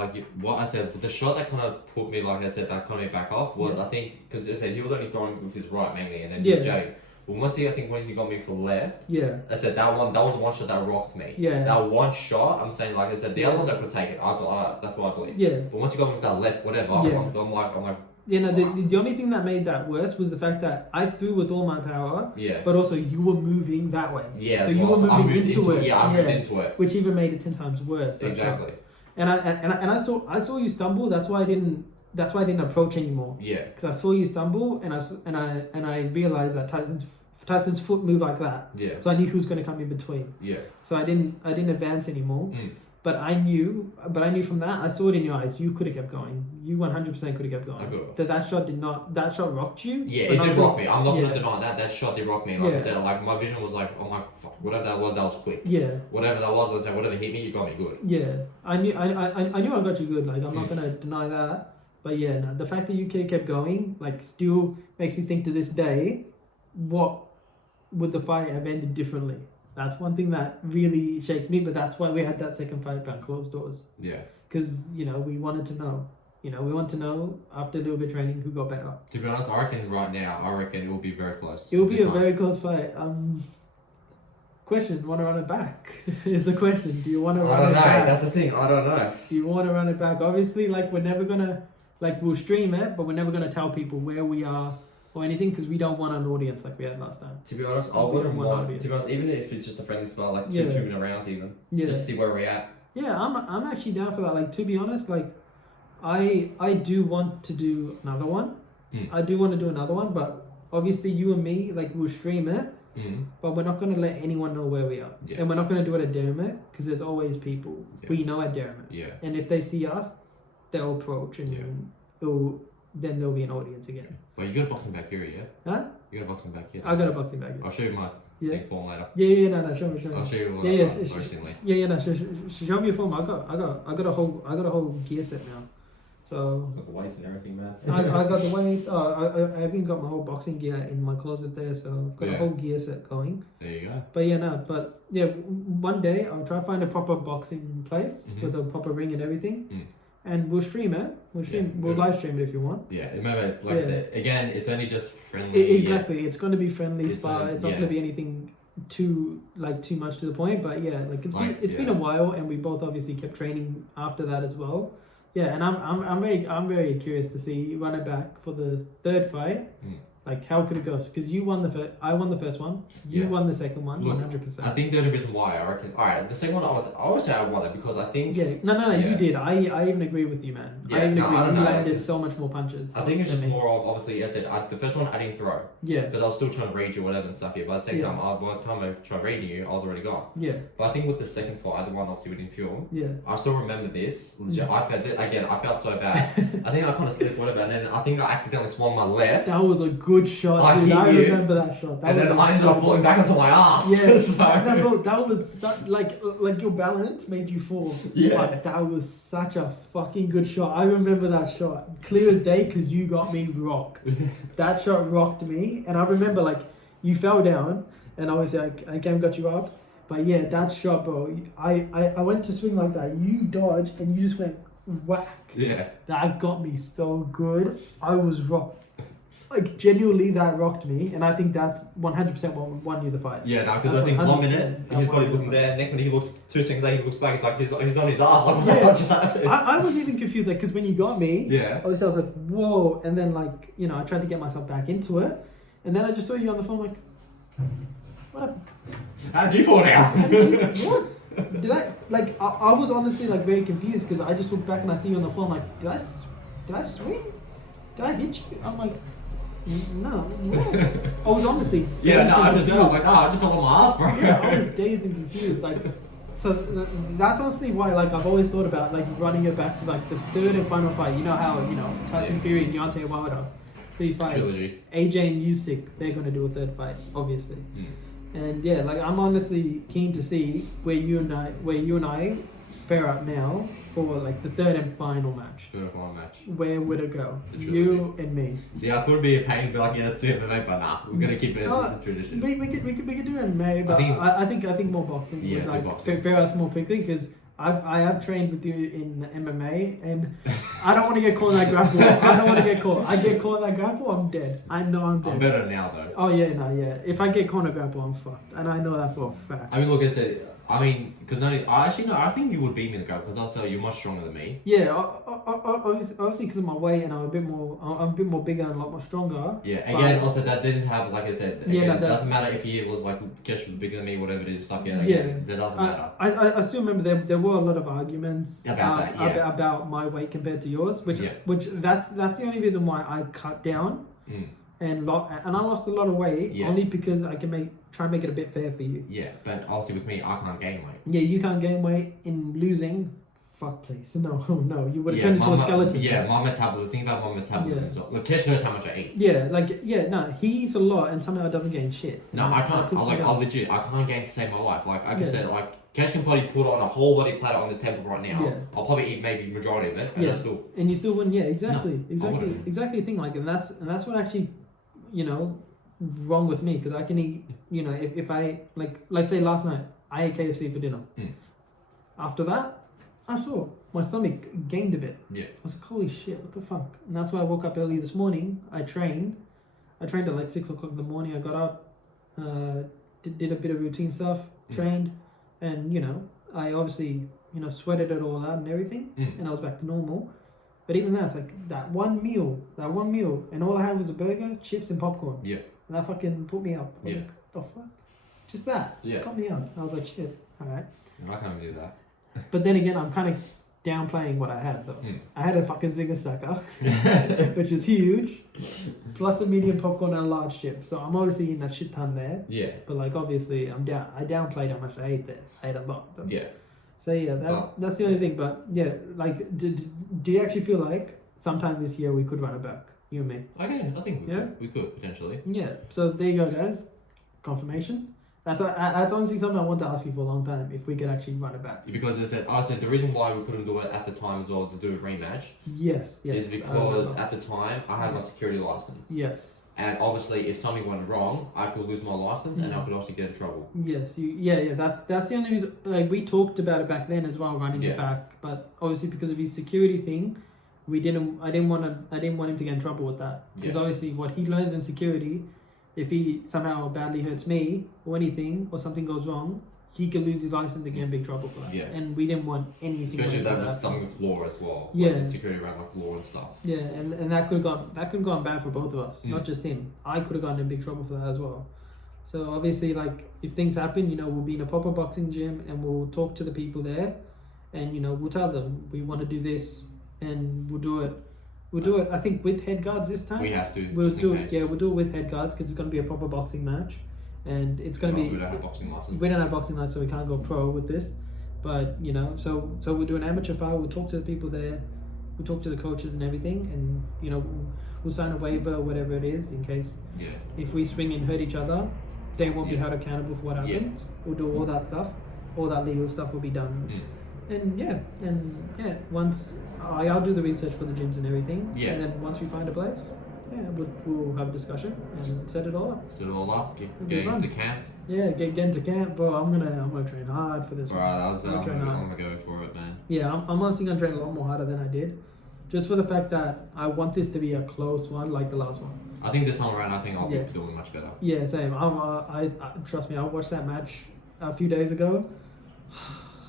the shot that kind of put me, like I said, that kind of back off was, I think, because I said he was only throwing with his right mainly, and then he was jabbing. But one thing I think when he got me for left, I said that was one shot that rocked me. Yeah. That one shot, I'm saying, like I said, the other ones I could take it. That's what I believe. Yeah. But once you got me with that left, whatever, I'm like. Yeah, no, the only thing that made that worse was the fact that I threw with all my power, but also you were moving that way. Yeah, so you were moving into it. Yeah, I moved into it. Which even made it 10 times worse. Exactly. And I saw you stumble. That's why I didn't approach anymore. Yeah. Because I saw you stumble, and I realized that Tyson's foot moved like that. Yeah. So I knew who was going to come in between. Yeah. So I didn't advance anymore. But I knew from that, I saw it in your eyes. You could have kept going. You 100% could have kept going. That shot rocked you. Yeah, it did rock me. I'm not gonna deny that. That shot did rock me. Like I said, like my vision was like, I'm like, fuck, whatever that was quick. Yeah. Whatever that was, I was saying, whatever hit me, you got me good. Yeah, I knew I got you good. Like I'm not gonna deny that. But yeah, no, the fact that you kept going, like, still makes me think to this day, what would the fight have ended differently? That's one thing that really shakes me, but that's why we had that second fight behind closed doors. Yeah. Because, we wanted to know. We want to know after a little bit of training who got better. To be honest, I reckon right now, it will be very close. It will be a very close fight. Question, want to run it back? Is the question. Do you want to run it back? I don't know. That's the thing. I don't know. Do you want to run it back? Obviously, like, we're never going to, like, we'll stream it, but we're never going to tell people where we are or anything, because we don't want an audience like we had last time. To be honest, I wouldn't mind. To be honest, even if it's just a friendly spot, like two minute rounds, even just see where we're at. Yeah, I'm actually down for that. Like, to be honest, like, I do want to do another one. I do want to do another one, but obviously you and me, like, we'll stream it, but we're not going to let anyone know where we are, and we're not going to do it at Dermot because there's always people we know at Dermot. And if they see us, they'll approach and then there'll be an audience again. Well, you got a boxing back here, yeah? Huh? You got a boxing back here. I got a boxing back here. I'll show you my thing form later. No, show me. I'll show you what show me your form. I got a whole gear set now. So got the weights and everything, man. I got the weights. I even got my whole boxing gear in my closet there, so I've got a whole gear set going. There you go. But one day I'll try to find a proper boxing place with a proper ring and everything. And we'll stream it. We'll live stream it if you want. Yeah, remember, it's like I said, again, it's only just friendly. Exactly, it's going to be friendly spar. It's not going to be anything too much to the point. But yeah, like it's been a while, and we both obviously kept training after that as well. Yeah, and I'm very curious to see you run it back for the third fight. Like, how could it go? Because you won the first. I won the first one. You won the second one. 100%. I think the only reason why I reckon. All right, the second one I always say I won it because I think. Yeah. No. You did. I even agree with you, man. Yeah, I even agree. You landed it's, so much more punches. I think it's just more of obviously. As I said the first one I didn't throw. Yeah. Because I was still trying to read you whatever and stuff here. But at the same time, by the time I tried reading you, I was already gone. Yeah. But I think with the second fight, the one obviously we didn't film. Yeah. I still remember this. Legit, I felt so bad. I think I kind of slipped whatever, and then I think I accidentally swung my left. That was a good shot, dude. I remember that shot. And then I ended up falling back onto my ass. Yeah. So. That was like your balance made you fall. Yeah. But that was such a fucking good shot. I remember that shot clear as day because you got me rocked. That shot rocked me, and I remember like you fell down, and obviously I came and got you up. But yeah, that shot, bro. I went to swing like that. You dodged, and you just went whack. Yeah. That got me so good. I was rocked. Like, genuinely, that rocked me, and I think that's 100% what won you the fight. Yeah, no, because I think 1 minute, his body looking there, next minute he looks, 2 seconds later he looks back, it's like he's on his ass, like, yeah. what just happened? I was even confused, like, because when you got me, obviously I was like, whoa, and then, like, you know, I tried to get myself back into it, and then I just saw you on the phone, like, what happened? How did you fall down? What? Did I, like, I was honestly, like, very confused, because I just looked back and I see you on the phone, like, did I swing? Did I hit you? I'm like, no. I was honestly I just felt on my ass, bro. Yeah, I was dazed and confused. Like, so that's honestly why, like, I've always thought about like running it back for like the third and final fight. You know how Tyson Fury and Deontay Wilder, 3 fights. Trilogy. AJ and Usyk, they're gonna do a third fight, obviously. And yeah, like I'm honestly keen to see where you and I fare out now for like the third and final match. Where would it go? You and me. See, I could be a pain, but like, yeah, let's do MMA, but nah, we're gonna keep it as a tradition. We could do MMA, but I think more boxing. Yeah, would, like, boxing. Fare us more quickly because I have trained with you in MMA, and I don't want to get caught in that grapple. I don't want to get caught. I get caught in that grapple, I'm dead. I know I'm dead. I'm better now though. Oh yeah, If I get caught in a grapple, I'm fucked, and I know that for a fact. I mean, look, I said. I mean, because I think you would beat me in the grapple because also you're much stronger than me. Yeah, obviously because of my weight and I'm a bit more bigger and a lot more stronger. Yeah, again, also that didn't have, like I said, again, it doesn't matter if he was like Kesh was bigger than me, whatever it is, stuff. Yeah, that doesn't matter. I still remember there were a lot of arguments about that, about my weight compared to yours, which that's the only reason why I cut down. And I lost a lot of weight only because I can try and make it a bit fair for you. Yeah, but obviously with me, I can't gain weight. Yeah, you can't gain weight in losing. Fuck, please. No, you would have turned into a skeleton. Yeah, my metabolism. Think about my metabolism. So, look, Kesh knows how much I eat. Yeah, he eats a lot and somehow doesn't gain shit. No, I can't. I legit, I can't gain to save my life. Like I said, like Kesh can probably put on a whole body platter on this table right now. Yeah. I'll probably eat maybe majority of it, and you still wouldn't. Yeah, exactly the thing. Like, and that's what actually, wrong with me, because I can eat, if I like say last night I ate KFC for dinner. After that I saw my stomach gained a bit. I was like, holy shit, what the fuck? And that's why I woke up early this morning. I trained at like 6 o'clock in the morning. I got up, did a bit of routine stuff, trained, and I obviously sweated it all out and everything, and I was back to normal. But even that's like that one meal, and all I had was a burger, chips, and popcorn. Yeah. And that fucking put me up. I was like, the fuck? Just that. Yeah. Got me up. I was like, shit, alright. I can't do that. But then again, I'm kind of downplaying what I had though. I had a fucking zinger sucker, which is huge, plus a medium popcorn and a large chip. So I'm obviously eating a shit ton there. Yeah. But like obviously, I downplayed how much I ate there. I ate a lot. But so yeah, that's the only thing. But yeah, like, do you actually feel like sometime this year we could run it back, you and me? Okay, I think we could potentially. Yeah. So there you go, guys. Confirmation. That's honestly something I want to ask you for a long time, if we could actually run it back. Because I said the reason why we couldn't do it at the time as well to do a rematch. Yes. Is because at the time I had my security license. Yes. And obviously, if something went wrong, I could lose my license, and I could also get in trouble. Yes, that's the only reason. Like, we talked about it back then as well, running it back. But obviously, because of his security thing, I didn't want him to get in trouble with that. Because obviously, what he learns in security, if he somehow badly hurts me or anything, or something goes wrong, he could lose his license and get in big trouble for that. Yeah. And we didn't want anything. Especially if like that was something with law as well. Yeah. Like security around like law and stuff. Yeah, and that could have gone bad for both of us, not just him. I could have gotten in big trouble for that as well. So obviously, like, if things happen, you know, we'll be in a proper boxing gym and we'll talk to the people there, and you know, we'll tell them we want to do this, and we'll do it. We'll do it. I think with head guards this time. We have to. We'll do it. Yeah, we'll do it with head guards because it's going to be a proper boxing match, and it's going to be. We don't have boxing license. We don't have boxing license, so we can't go pro with this. But you know, so we'll do an amateur fight. We'll talk to the people there. We'll talk to the coaches and everything, and you know, we'll sign a waiver, whatever it is, in case if we swing and hurt each other, they won't be held accountable for what happens. We'll do all that stuff. All that legal stuff will be done. And once I'll do the research for the gyms and everything. Yeah. And then once we find a place, we'll have a discussion and set it all up. Set it all up. It'll Get be fun. into camp. Yeah, get into camp, bro. I'm gonna train hard for this one. Right, I'm train hard. gonna go for it, man. Yeah, I'm honestly gonna train a lot more harder than I did, just for the fact that I want this to be a close one, like the last one. I think this time around, I'll be doing much better. Yeah, same. I trust me. I watched that match a few days ago.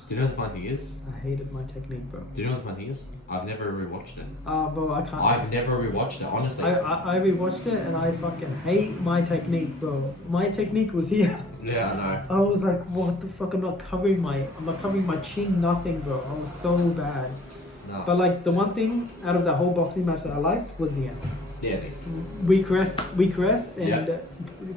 Do you know what the fun thing is? I hated my technique, bro. Do you know what the fun thing is? I've never rewatched it. Bro, I can't. I've never rewatched it, honestly. I rewatched it and I fucking hate my technique, bro. My technique was here. Yeah, I know. I was like, what the fuck? I'm not covering my chin, nothing, bro. I was so bad. No. But like the one thing out of the whole boxing match that I liked was the end. Yeah, We caressed and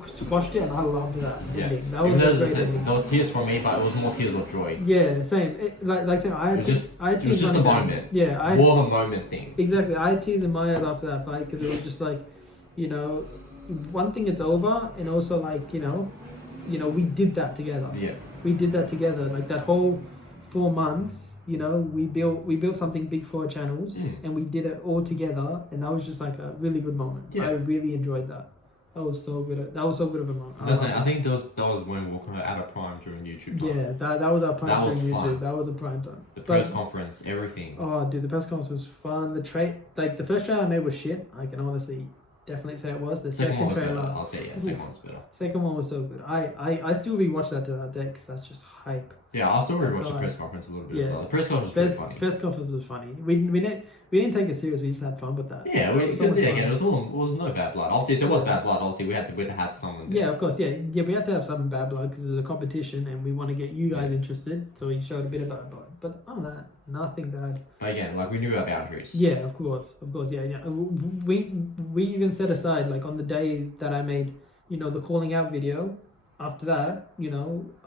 squashed it, and I loved that ending. That was a great ending. There was tears for me, but it was more tears of joy. Yeah, same. Like saying, I had tears. It was just a moment. Yeah, more of a moment thing. Exactly. I had tears in my eyes after that fight because it was just like, you know, one thing it's over, and also like you know, we did that together. Yeah. We did that together. Like that whole 4 months. You know, we built something big for our channels, and we did it all together, and that was just like a really good moment. Yeah. I really enjoyed that. That was so good. That was so good of a moment. I think that was when we were kind of out of prime during YouTube time. Yeah, that was our prime during YouTube. Fun. That was a prime time. The press conference, everything. Oh, dude, the press conference was fun. The the first trailer I made was shit. I can honestly definitely say it was. The second trailer, I'll say second one was better. Second one was so good. I still rewatch that to that day because that's just hype. Yeah, I'll still rewatch the press conference a little bit as well. The press conference was pretty funny. Press conference was funny. We didn't take it serious. We just had fun with that. Yeah, it was no bad blood. Obviously, if there was bad blood, obviously we had to have someone. Yeah, of course. Yeah. We had to have some bad blood because it's a competition, and we want to get you guys interested. So we showed a bit of bad blood, but other than that, nothing bad. But again, like we knew our boundaries. Yeah, of course. Yeah. We even set aside like on the day that I made, the calling out video. After that,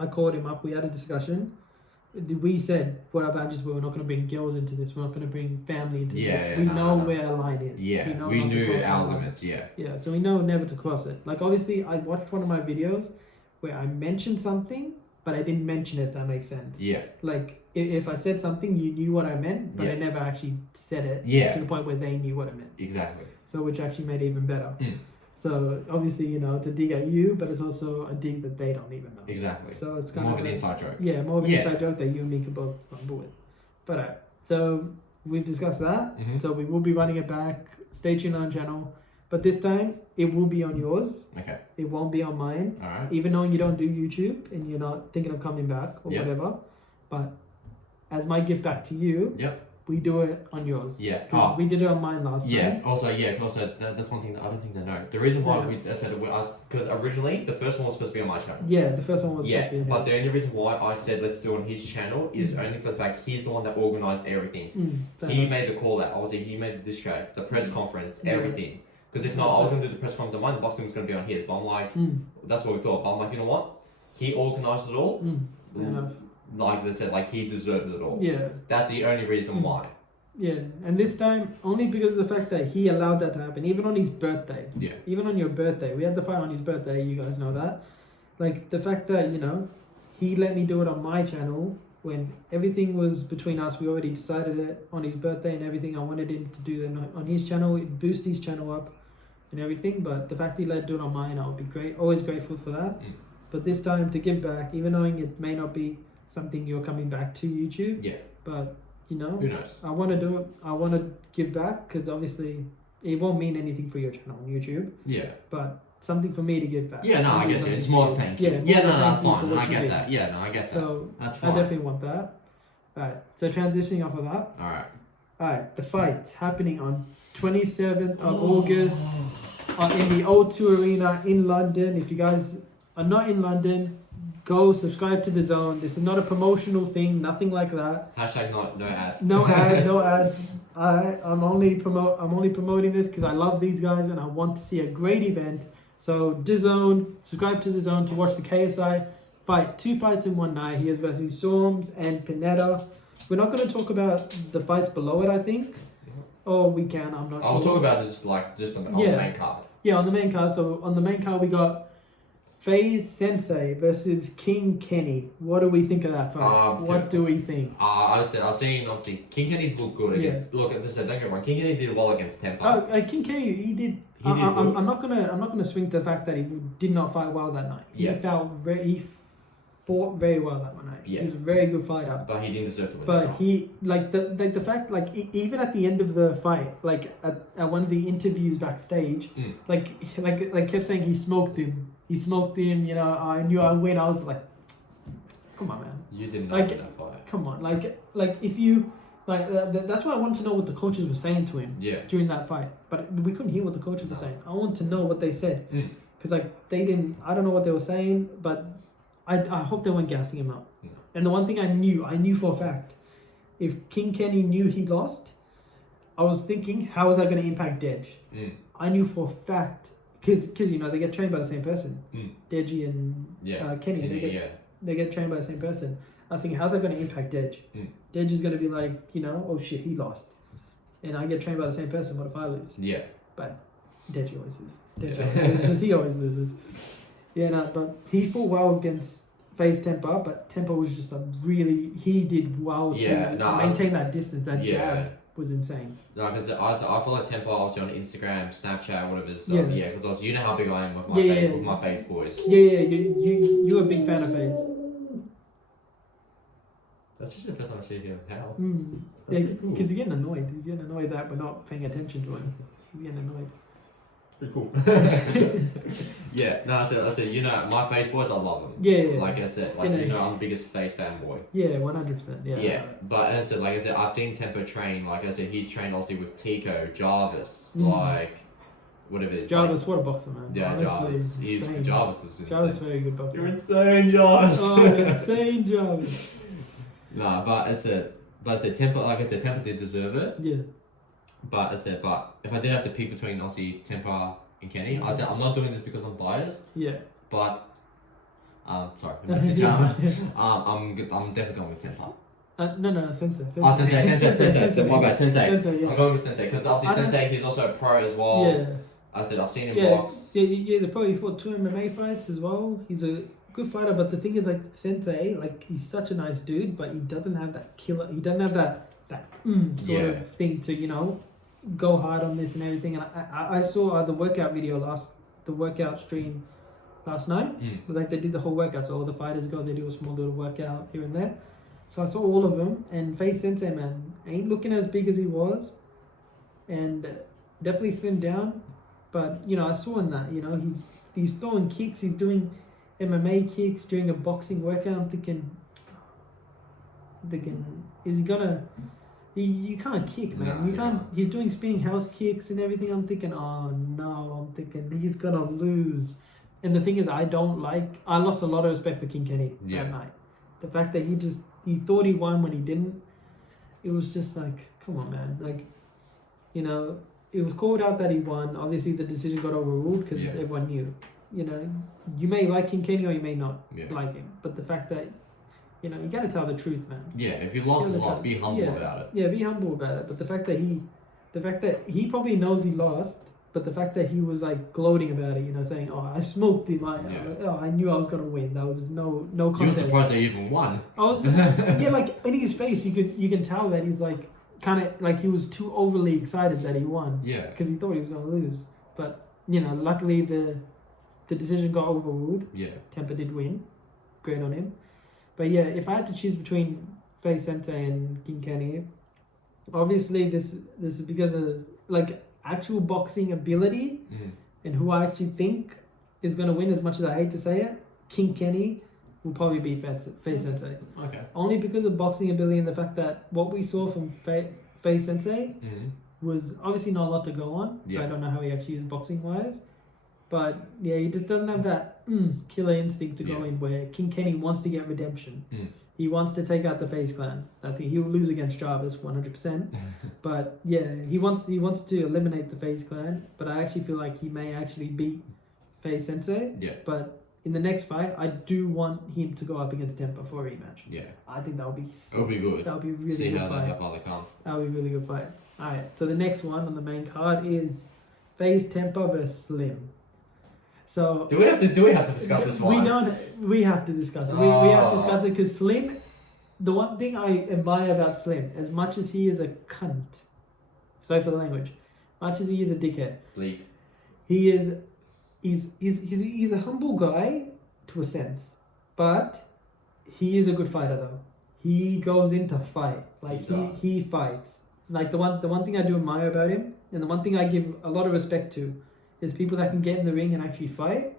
I called him up. We had a discussion. We said what our boundaries were. We're not going to bring girls into this. We're not going to bring family into this. We know where our line is. Yeah, we knew our limits. Yeah. Yeah, so we know never to cross it. Like obviously, I watched one of my videos where I mentioned something, but I didn't mention it. If that makes sense. Yeah. Like if I said something, you knew what I meant, but I never actually said it. Yeah. To the point where they knew what I meant. Exactly. So which actually made it even better. So obviously, it's a dig at you, but it's also a dig that they don't even know. Exactly. So it's kind more of an inside joke. Yeah, more of an inside joke that you and me can both rumble with. But so we've discussed that. So we will be running it back. Stay tuned on channel. But this time it will be on yours. Okay. It won't be on mine. All right. Even though you don't do YouTube and you're not thinking of coming back or whatever. But as my gift back to you. Yep. We do it on yours. Yeah. Because we did it on mine last time. Yeah. Also, that's one thing that I don't think they know. The reason why I said it was because originally the first one was supposed to be on my channel. Yeah, the first one was supposed to be on his. But the only reason why I said let's do it on his channel is only for the fact he's the one that organised everything. He made the call out. Obviously, he made the disco, the press conference, everything. Because if not, I was going to do the press conference on mine, the boxing was going to be on his. But I'm like, that's what we thought. But I'm like, you know what? He organised it all. Fair enough. Like they said, like he deserves it all. Yeah. That's the only reason why. Yeah, and this time only because of the fact that he allowed that to happen, even on his birthday. Yeah. Even on your birthday, we had the fight on his birthday. You guys know that. Like the fact that he let me do it on my channel when everything was between us. We already decided it on his birthday and everything. I wanted him to do that on his channel, it boost his channel up, and everything. But the fact he let do it on mine, I would be great. Always grateful for that. But this time to give back, even knowing it may not be something you're coming back to YouTube. Yeah. But who knows? I want to do it. I want to give back because obviously it won't mean anything for your channel on YouTube. Yeah. But something for me to give back. Yeah, no, I get you. It's more thank you. Yeah, Yeah, no, more that's thank you for fine. what I you get did. that. Yeah, no, I get that. So That's I fine. definitely want that. Alright, so transitioning off of that. Alright, the fight's happening on 27th of August in the O2 Arena in London. If you guys are not in London, go subscribe to the Zone. This is not a promotional thing, nothing like that. Hashtag no ad. No ad, no ad. I'm only promoting this because I love these guys and I want to see a great event. So DAZN, subscribe to DAZN to watch the KSI fight. 2 fights in one night. He is versus Storms and Pineda. We're not going to talk about the fights below it, I think. Or we can, I'm not sure. I'll talk about this like just on the main card. Yeah, on the main card. So on the main card we got FaZe Sensei versus King Kenny. What do we think of that fight? What do we think? I've seen obviously King Kenny looked good against. Look, as I said, don't get me wrong. King Kenny did well against Tempo. King Kenny, he did. I'm not gonna swing to the fact that he did not fight well that night. He fought very well that one night. Yeah. He was a very good fighter. But he didn't deserve to win. But he the fact even at the end of the fight, like at one of the interviews backstage, like kept saying he smoked him. He smoked him. You know, I knew I win. I was like, come on, man. You did not win that fight. Come on, like if you. That's why I want to know what the coaches were saying to him during that fight. But we couldn't hear what the coaches were saying. I want to know what they said. Because they didn't, I don't know what they were saying, but I hope they weren't gassing him up. And the one thing I knew for a fact, if King Kenny knew he lost, I was thinking, how is that going to impact Dej? I knew for a fact, because you know, they get trained by the same person. Deji and Kenny, they get trained by the same person. I was thinking, how's that going to impact Dej? Dej is going to be like, you know, oh shit, he lost. And I get trained by the same person, what if I lose? Yeah. But Dej always loses. He always loses. Yeah, no, but he fought well against FaZe Temper, but Temper was just he did well to maintain that distance. That jab was insane. No, because I follow Temper obviously on Instagram, Snapchat, whatever. Because you know how big I am with my FaZe boys. You're a big fan of FaZe. That's just the first time I see him. How? Yeah, because he's getting annoyed. He's getting annoyed that we're not paying attention to him. He's getting annoyed. Pretty cool. I said, you know, my FaZe boys, I love them. Yeah. Like I said, I'm the biggest FaZe fanboy. Yeah, 100%. Yeah. But as I said, I've seen Tempo train. Like I said, he's trained obviously with Tico, Jarvis, whatever it is. Jarvis, what a boxer, man. Yeah, honestly, Jarvis is insane. Jarvis is a very good boxer. You're insane, Jarvis. Oh, you're insane, Jarvis. No, but I said Tempo. Like I said, Tempo did deserve it. Yeah. But if I did have to pick between obviously Tempo and Kenny, I said I'm not doing this because I'm biased. Yeah. But sorry, I'm definitely going with Tempo. No, Sensei. Sensei. My bad, Sensei. I'm going with Sensei because obviously Sensei, he's also a pro as well. Yeah. I said I've seen him box. Yeah, he's a pro. He fought 2 MMA fights as well. He's a good fighter, but the thing is, like Sensei, like he's such a nice dude, but he doesn't have that killer. He doesn't have that sort of thing to, you know, go hard on this and everything. And I saw the workout stream last night. Like they did the whole workout, so all the fighters go, they do a small little workout here and there. So I saw all of them, and FaZe Sensei, man, ain't looking as big as he was, and definitely slimmed down. But you know, I saw in that, you know, he's throwing kicks, he's doing MMA kicks during a boxing workout. I'm thinking, is he gonna? You can't kick, man. You can't. He's doing spinning house kicks and everything. I'm thinking, oh no. I'm thinking he's gonna lose. And the thing is, I lost a lot of respect for King Kenny that night. The fact that he thought he won when he didn't. It was just like, come on, man. Like, you know, it was called out that he won. Obviously, the decision got overruled because everyone knew. You know, you may like King Kenny or you may not like him, but the fact that, you know, you got to tell the truth, man. Yeah, if you lost, be humble about it. Yeah, be humble about it. But the fact that he probably knows he lost, but the fact that he was like gloating about it, you know, saying, "Oh, I smoked him. I knew I was gonna win. That was no contest." You were surprised they even won. I was just like in his face, you can tell that he's like kind of like he was too overly excited that he won. Yeah. Because he thought he was gonna lose, but you know, luckily the decision got overruled. Yeah. Temper did win. Great on him. But yeah, if I had to choose between FaZe Sensei and King Kenny, obviously this is because of like actual boxing ability and who I actually think is going to win, as much as I hate to say it, King Kenny will probably beat Face Sensei. Okay. Only because of boxing ability and the fact that what we saw from Face Sensei was obviously not a lot to go on. So I don't know how he actually is boxing wise. But yeah, he just doesn't have that killer instinct to go in where King Kenny wants to get redemption. He wants to take out the FaZe clan. I think he'll lose against Jarvis 100%. But yeah, he wants to eliminate the FaZe clan. But I actually feel like he may actually beat FaZe Sensei. Yeah. But in the next fight, I do want him to go up against Tempa for a rematch. Yeah. I think that would be sick. It'll be good. That would be a really See good how fight. far they come. That would be a really good fight. Alright, so the next one on the main card is FaZe Tempa versus Slim. So do we have to discuss this one? We have to discuss it. We have to discuss it because Slim, the one thing I admire about Slim, as much as he is a cunt, sorry for the language, much as he is a dickhead, Bleep. he's a humble guy to a sense, but he is a good fighter though. He goes in to fight. Like he fights. Like the one thing I do admire about him, and the one thing I give a lot of respect to, is people that can get in the ring and actually fight.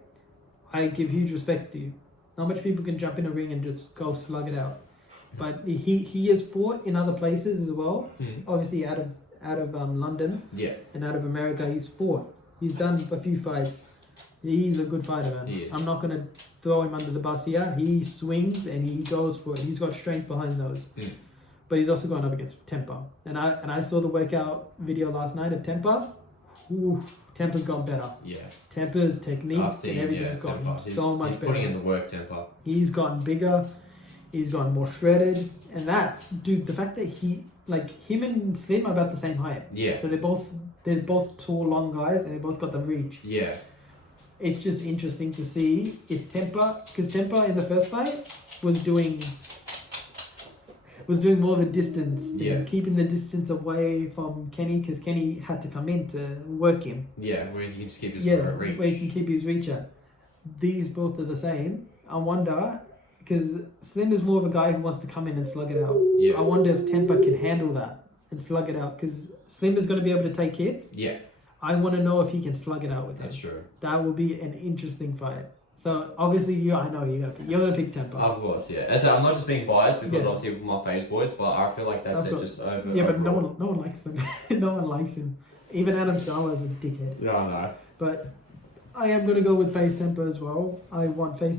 I give huge respect to you. Not much people can jump in a ring and just go slug it out. But he has fought in other places as well. Obviously out of London. Yeah. And out of America, he's fought. He's done a few fights. He's a good fighter, man. I'm not gonna throw him under the bus here. He swings and he goes for it. He's got strength behind those. But he's also going up against Tempa. And I saw the workout video last night of Tempa. Ooh, Tempa's gone better. Yeah. Tempa's techniques and everything's gotten so much better. He's putting in the work, Tempa. He's gotten bigger. He's gotten more shredded. And that, dude, the fact that him and Slim are about the same height. Yeah. So they're both tall, long guys, and they both got the reach. Yeah. It's just interesting to see if Tempa, because Tempa in the first fight was doing more of a distance thing, keeping the distance away from Kenny, because Kenny had to come in to work him. Yeah, where he can just keep his reach. Where he can keep his reach at. These both are the same. I wonder, because Slim is more of a guy who wants to come in and slug it out. Yeah. I wonder if Tempa can handle that and slug it out, because Slim is going to be able to take hits. Yeah. I want to know if he can slug it out with him. That's true. That will be an interesting fight. So obviously, I know you're gonna pick Tempa. Of course, yeah. As I'm not just being biased because obviously with my FaZe boys, but I feel like that's just over. Yeah, but no one likes them. No one likes him. Even Adam Sawa is a dickhead. Yeah, I know. But I am gonna go with FaZe Tempa as well. I want FaZe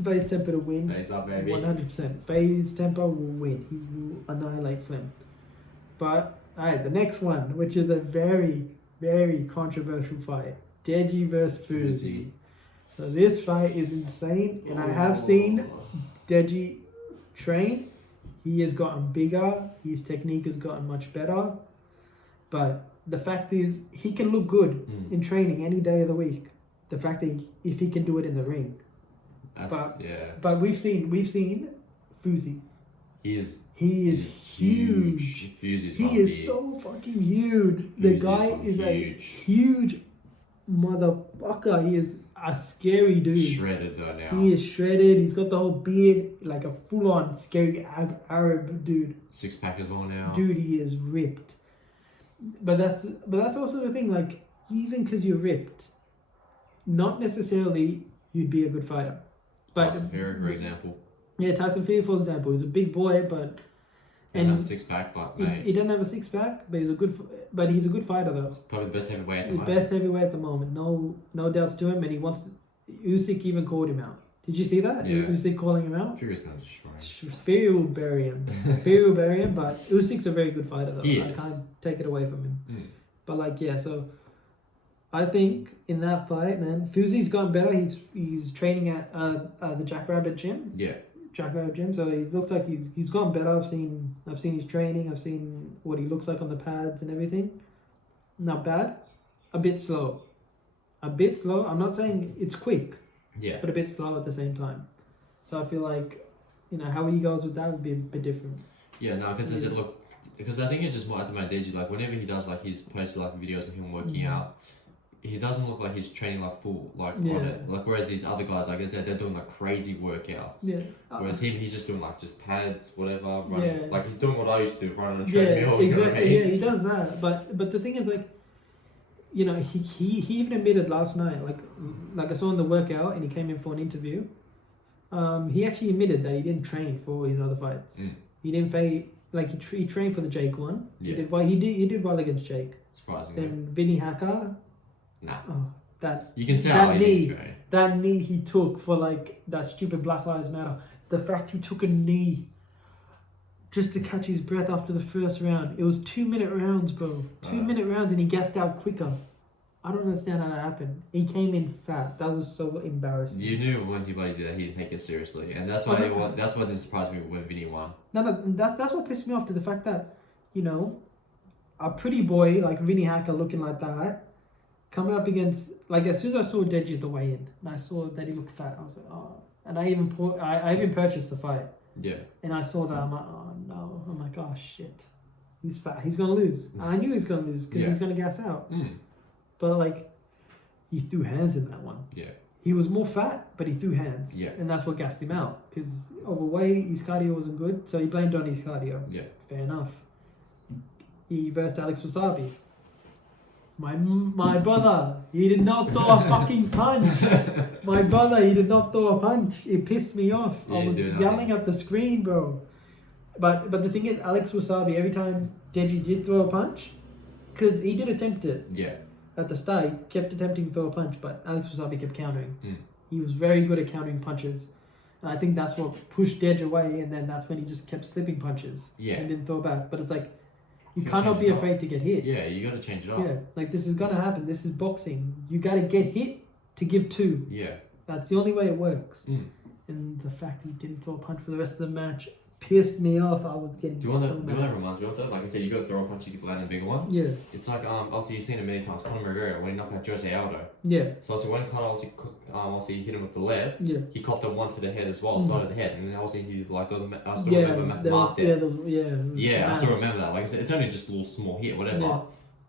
Tempa to win. FaZe up, baby. 100%. FaZe Tempa will win. He will annihilate Slim. But alright, the next one, which is a very, very controversial fight: Deji versus Fuzi. So this fight is insane, and I have seen Deji train. He has gotten bigger. His technique has gotten much better. But the fact is, he can look good in training any day of the week. The fact that if he can do it in the ring. But we've seen Fuzi. He is huge. He is so fucking huge. The guy is a huge motherfucker. He is a scary dude. Shredded though now. He is shredded. He's got the whole beard, like a full-on scary Arab dude. Six pack as well now. Dude, he is ripped. But that's also the thing. Like, even because you're ripped, not necessarily you'd be a good fighter. But Tyson Fury, for example. Yeah, Tyson Fury, for example, he's a big boy, but he doesn't have a six-pack, but he doesn't have a six-pack, but he's a good fighter though. Probably the best heavyweight at the moment. Best heavyweight at the moment. No doubts to him, and he wants. Usyk even called him out. Did you see that? Yeah. Usyk calling him out. Fury's gonna destroy him. Fury will bury him. Fury will bury him, but Usyk's a very good fighter though. I can't take it away from him. But so I think in that fight, man, Fuzi's gotten better. He's training at the Jackrabbit gym. Yeah. Jackrabbit gym. So he looks like he's gotten better. I've seen his training. I've seen what he looks like on the pads and everything. Not bad. A bit slow. I'm not saying it's quick. Yeah. But a bit slow at the same time. So I feel like, how he goes with that would be a bit different. Yeah, no, because I think it's just more at the Deji, like whenever he does his posts videos of him working out, he doesn't look like he's training full on it. Whereas these other guys, like I said, they're doing crazy workouts. Yeah. Whereas he's just doing just pads, whatever. Running. Yeah. He's doing what I used to do, run on a treadmill. Yeah, exactly. Yeah, he does that. But the thing is you know, he even admitted last night, like I saw in the workout, and he came in for an interview. He actually admitted that he didn't train for his other fights. He didn't fight like he trained for the Jake one. Yeah. He did well against Jake. Surprisingly. Then Vinny Hacker. Nah. Oh, that you can tell that he knee. didn't train. That knee he took for like that stupid Black Lives Matter. The fact he took a knee just to catch his breath after the first round. It was 2-minute rounds, bro. 2-minute rounds, and he gassed out quicker. I don't understand how that happened. He came in fat. That was so embarrassing. You knew when anybody did that, he didn't take it seriously, and that's why that's what didn't surprise me when Vinny won. No, that's what pissed me off, to the fact that, you know, a pretty boy like Vinny Hacker looking like that, coming up against, like, as soon as I saw Deji at the weigh-in, and I saw that he looked fat, I was like, oh. And I even purchased the fight. Yeah. And I saw that, I'm like, oh no. I'm like, oh shit. He's fat. He's going to lose. I knew he was going to lose because he's going to gas out. But, like, he threw hands in that one. Yeah. He was more fat, but he threw hands. Yeah. And that's what gassed him out. Because overweight, his cardio wasn't good. So he blamed on his cardio. Yeah. Fair enough. He versed Alex Wasabi. My brother, he did not throw a fucking punch. My brother, he did not throw a punch. It pissed me off. Yeah, I was yelling at the screen, bro. But the thing is, Alex Wasabi, every time Deji did throw a punch, because he did attempt it. Yeah. At the start, he kept attempting to throw a punch, but Alex Wasabi kept countering. He was very good at countering punches. And I think that's what pushed Deji away, and then that's when he just kept slipping punches. Yeah. And didn't throw back. But it's like, you cannot be afraid to get hit. Yeah, you got to change it up. Yeah, like this is gonna happen. This is boxing. You gotta get hit to give two. Yeah. That's the only way it works. And the fact he didn't throw a punch for the rest of the match pissed me off. I was getting do you want that reminds me of that? Like I said, you got to throw a punch, you can land a bigger one. Yeah. It's like obviously you've seen it many times. Conor McGregor when he knocked out Jose Aldo. Yeah. So when Conor obviously hit him with the left, yeah, he copped a one to the head as well, side of the head, and then obviously he like there was a, I still yeah, remember Matt's mark there. Yeah, I still remember that. Like I said, it's only just a little small hit, whatever. Yeah.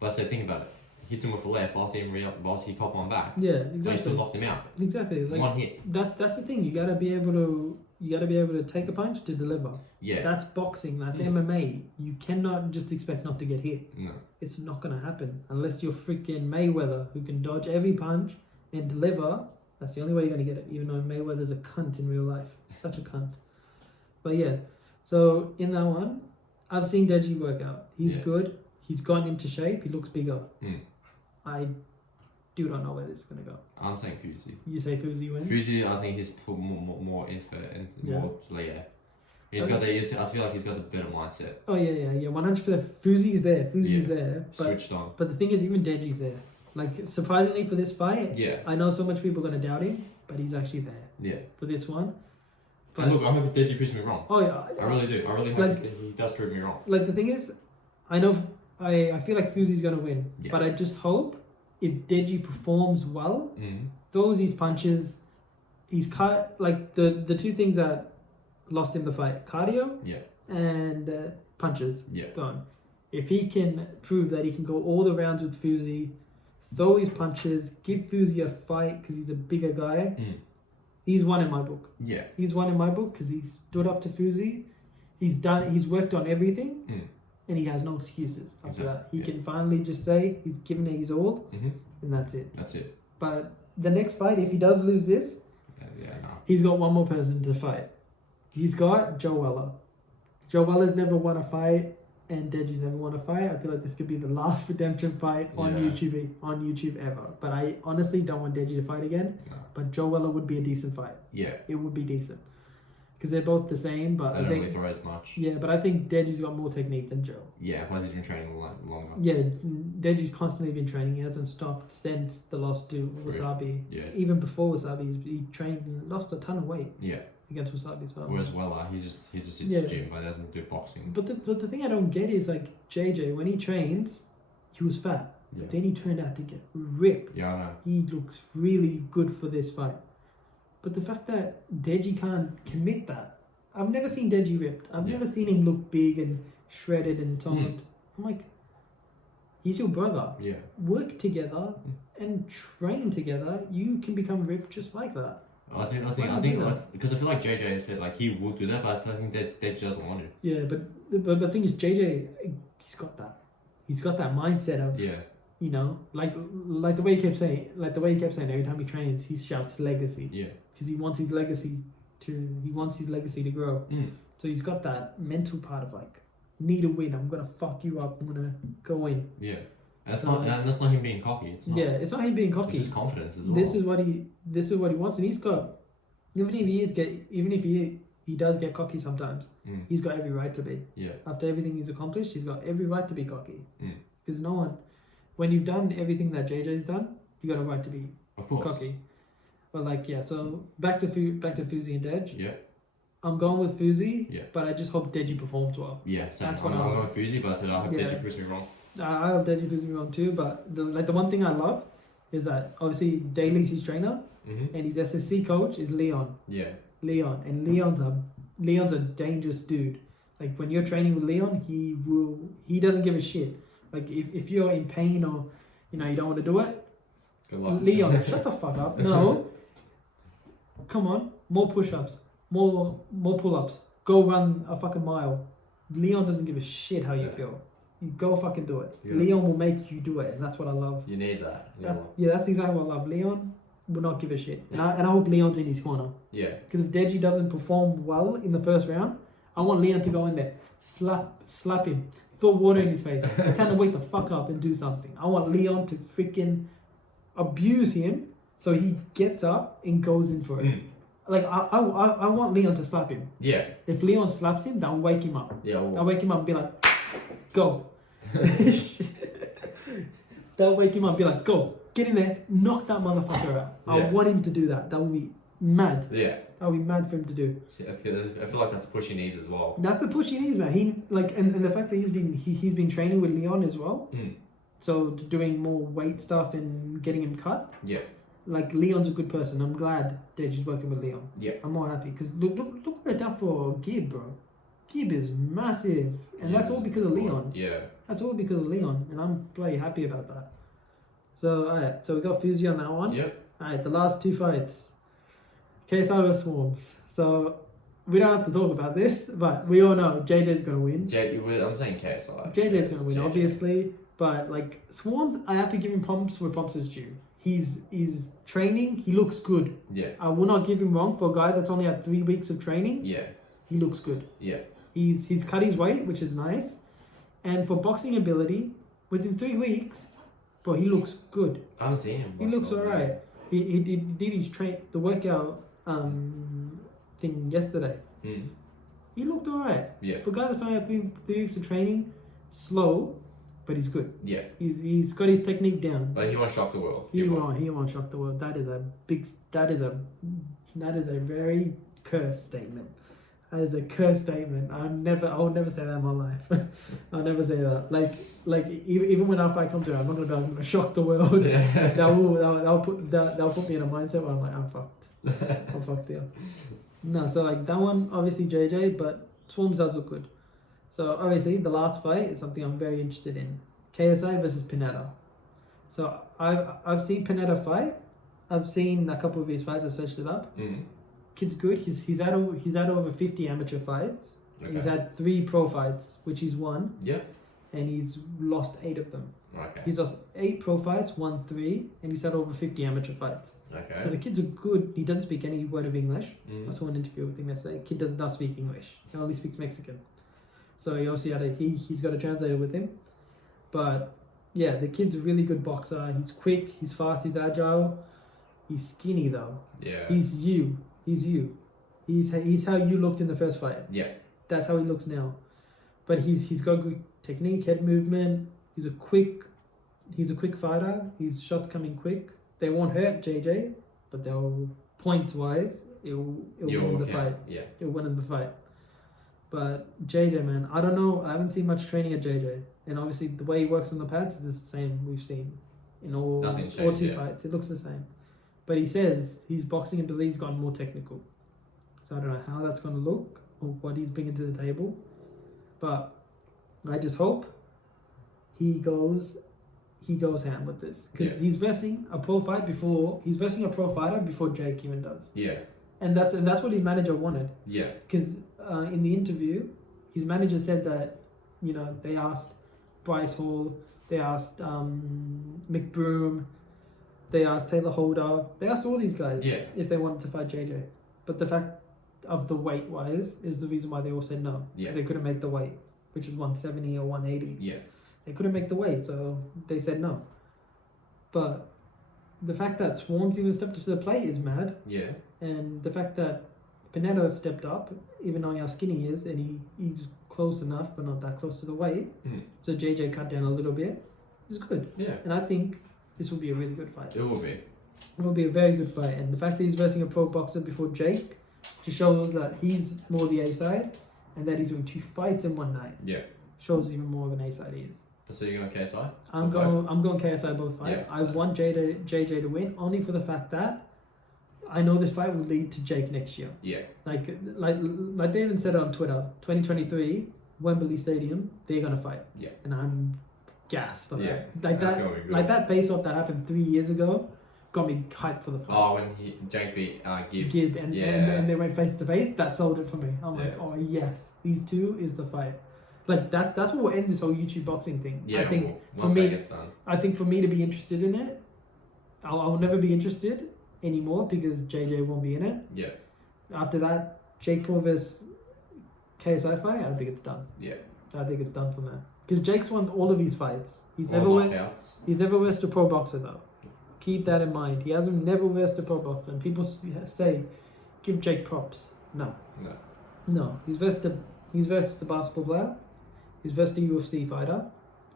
But I said, think about it. Hits him with the left, obviously he copped one back. Yeah, But he exactly. still knocked him out. Exactly. Like, One hit. That's the thing. You gotta be able to take a punch to deliver. Yeah. That's boxing. That's MMA. You cannot just expect not to get hit. No. It's not gonna happen unless you're freaking Mayweather, who can dodge every punch and deliver. That's the only way you're gonna get it. Even though Mayweather's a cunt in real life, such a cunt. But yeah, so in that one, I've seen Deji work out. He's good. He's gotten into shape. He looks bigger. I do not know where this is gonna go. I'm saying Fuzi. You say Fuzi wins? Fuzi, I think he's put more effort and more. He's got the. I feel like he's got the better mindset. Oh yeah. 100%. Fuzi's there. Fuzi's there. But, switched on. But the thing is, even Deji's there. Like, surprisingly for this fight, I know so much people are gonna doubt him, but he's actually there. Yeah. For this one. But, and look, I hope Deji proves me wrong. Oh yeah. I really do. I really hope he does prove me wrong. Like, the thing is, I know. I feel like Fuzi's gonna win, but I just hope if Deji performs well, throws his punches, he's cut like the two things that lost him the fight: cardio, and punches thrown. If he can prove that he can go all the rounds with Fuzi, throw his punches, give Fuzi a fight because he's a bigger guy, he's won in my book. Yeah, he's won in my book because he stood up to Fuzi. He's worked on everything. And he has no excuses after that. He can finally just say he's given it his all, and that's it. That's it. But the next fight, if he does lose this, he's got one more person to fight. He's got Joe Weller. Joe Weller's never won a fight, and Deji's never won a fight. I feel like this could be the last redemption fight on YouTube ever. But I honestly don't want Deji to fight again. No. But Joe Weller would be a decent fight. Yeah, it would be decent. Because they're both the same, but I think... They don't really throw as much. Yeah, but I think Deji's got more technique than Joe. Yeah, plus he's been training longer. Yeah, Deji's constantly been training. He hasn't stopped since the loss to Wasabi. Yeah. Even before Wasabi, he trained and lost a ton of weight. Yeah. Against Wasabi as well. Whereas Weller, he just sits gym, but doesn't do boxing. But the thing I don't get is, like, JJ, when he trains, he was fat. Yeah. But then he turned out to get ripped. Yeah, I know. He looks really good for this fight. But the fact that Deji can't commit that, I've never seen Deji ripped. I've never seen him look big and shredded and toned. I'm like, he's your brother. Yeah. Work together and train together. You can become ripped just like that. I think because I feel like JJ said like he would do that, but I think that Deji doesn't want to. Yeah, but the thing is, JJ, he's got that mindset of you know, like the way he kept saying, every time he trains, he shouts legacy. Yeah. Because he wants his legacy to grow. So he's got that mental part of like, need a win. I'm gonna fuck you up. I'm gonna go in. Yeah. That's not him being cocky. It's not. Yeah, it's not him being cocky. It's just confidence as well. This is what he wants, and he's got. Even if he does get cocky sometimes, he's got every right to be. Yeah. After everything he's accomplished, he's got every right to be cocky. Because no one, when you've done everything that JJ's done, you got a right to be cocky. But like, yeah. So back to Fuzi and Dej. Yeah. I'm going with Fuzi. Yeah. But I just hope Deji performs well. Yeah. Same. I'm going with Fuzi, but I said I hope Deji proves me wrong. I hope Deji proves me wrong too. But the one thing I love is that obviously Daly's his trainer, and his SSC coach is Leon. Yeah. Leon, and Leon's a dangerous dude. Like when you're training with Leon, he doesn't give a shit. Like if you're in pain or you don't want to do it, good luck. Leon, shut the fuck up. No, come on, more push-ups, more pull-ups. Go run a fucking mile. Leon doesn't give a shit how you feel. You go fucking do it. Yeah. Leon will make you do it, and that's what I love. You need that. That's exactly what I love. Leon will not give a shit, and I hope Leon's in his corner. Yeah. Because if Deji doesn't perform well in the first round, I want Leon to go in there, slap him, throw water in his face, tell him to wake the fuck up and do something. I want Leon to freaking abuse him so he gets up and goes in for it. Like I want Leon to slap him. Yeah. If Leon slaps him, that'll wake him up. Yeah. I'll wake him up and be like, go. That'll wake him up and be like, go. Get in there, knock that motherfucker out. I want him to do that. That would be mad. Yeah. That would be mad for him to do. I feel like that's the push he needs as well. That's the push he needs, man. He and the fact that he's been training with Leon as well. So doing more weight stuff and getting him cut. Yeah. Like Leon's a good person. I'm glad Deji's working with Leon. Yeah. I'm more happy because look what they've done for Gib, bro. Gib is massive, and that's all because of Leon. Yeah. That's all because of Leon, and I'm bloody happy about that. So alright, so we got Fuzi on that one. Yep. Alright, the last two fights. KSI vs Swarms. So we don't have to talk about this, but we all know JJ's gonna win. I'm saying KSI. JJ's gonna win, obviously. But like Swarms, I have to give him pumps where pumps is due. He's training, he looks good. Yeah. I will not give him wrong for a guy that's only had 3 weeks of training. Yeah. He looks good. Yeah. He's cut his weight, which is nice. And for boxing ability, within 3 weeks, bro, he looks good. I haven't seen him. He looks alright. He did his the workout thing yesterday. He looked alright. Yeah. For a guy that's only had 3 weeks of training, slow, but he's good. Yeah. He's got his technique down. But he won't shock the world. He won't shock the world. That is a very cursed statement. That is a cursed statement. I will never say that in my life. I'll never say that. Like even when our fight comes to, I'm not gonna shock the world. Yeah. That'll put me in a mindset where I'm like, I'm fucked. I'm fucked here. No, so like that one, obviously JJ, but Swarms does look good. So obviously the last fight is something I'm very interested in. KSI versus Pineda. So I've seen Pineda fight. I've seen a couple of his fights. I searched it up. Kid's good. He's had over 50 amateur fights. Okay. He's had 3 pro fights, which he's won. Yeah. And he's lost 8 of them. Okay. He's lost 8 pro fights, won 3, and he's had over 50 amateur fights. Okay. So the kid's a good. He doesn't speak any word of English. I saw an interview with him yesterday. Kid doesn't speak English. He only speaks Mexican. So he obviously he's got a translator with him. But yeah, the kid's a really good boxer. He's quick. He's fast. He's agile. He's skinny though. Yeah. He's you. He's how you looked in the first fight. Yeah. That's how he looks now. But he's got good technique, head movement. He's a quick fighter. His shots coming quick. They won't hurt JJ, but they'll points wise, it'll win in the fight. Yeah. It'll win in the fight. But JJ, man, I don't know. I haven't seen much training at JJ. And obviously the way he works on the pads is the same we've seen in all 2 fights. It looks the same. But he says his boxing ability's gotten more technical. So I don't know how that's going to look or what he's bringing to the table. But I just hope he goes ham with this. Because he's versing a pro fighter before Jake even does. Yeah. And that's what his manager wanted. Yeah. Because in the interview, his manager said that, they asked Bryce Hall, They asked McBroom. They asked Taylor Holder. They asked all these guys if they wanted to fight JJ. But the fact of the weight wise is the reason why they all said no. Because they couldn't make the weight, which is 170 or 180. Yeah. They couldn't make the weight, so they said no. But the fact that Swarms even stepped to the plate is mad. Yeah. And the fact that Pineda stepped up, even knowing how skinny he is, and he's close enough, but not that close to the weight. So JJ cut down a little bit. It's good. Yeah. And I think this will be a really good fight. It will be. It will be a very good fight. And the fact that he's versing a pro boxer before Jake just shows that he's more the A side, and that he's doing 2 fights in one night. Yeah. Shows even more of an A side he is. So you're going KSI? I'm going KSI both fights. Yeah. I want JJ to win only for the fact that I know this fight will lead to Jake next year. Yeah. Like they even said on Twitter, 2023, Wembley Stadium, they're gonna fight. Yeah. And I'm gassed for that. Yeah. Like that face off that happened 3 years ago got me hyped for the fight. Oh, when Jake beat Gibb and they went face to face, that sold it for me. I'm like, oh yes, these two is the fight. Like that's what will end this whole YouTube boxing thing. Yeah, I think once that gets done. I think for me to be interested in it, I'll never be interested anymore because JJ won't be in it. Yeah. After that, Jake Paul vs KSI fight, I think it's done. Yeah. I think it's done from there. Because Jake's won all of his fights. He's never versed a pro boxer though. Keep that in mind. He hasn't never versed a pro boxer. And people say, give Jake props. No. He's versed a basketball player. He's versed a UFC fighter.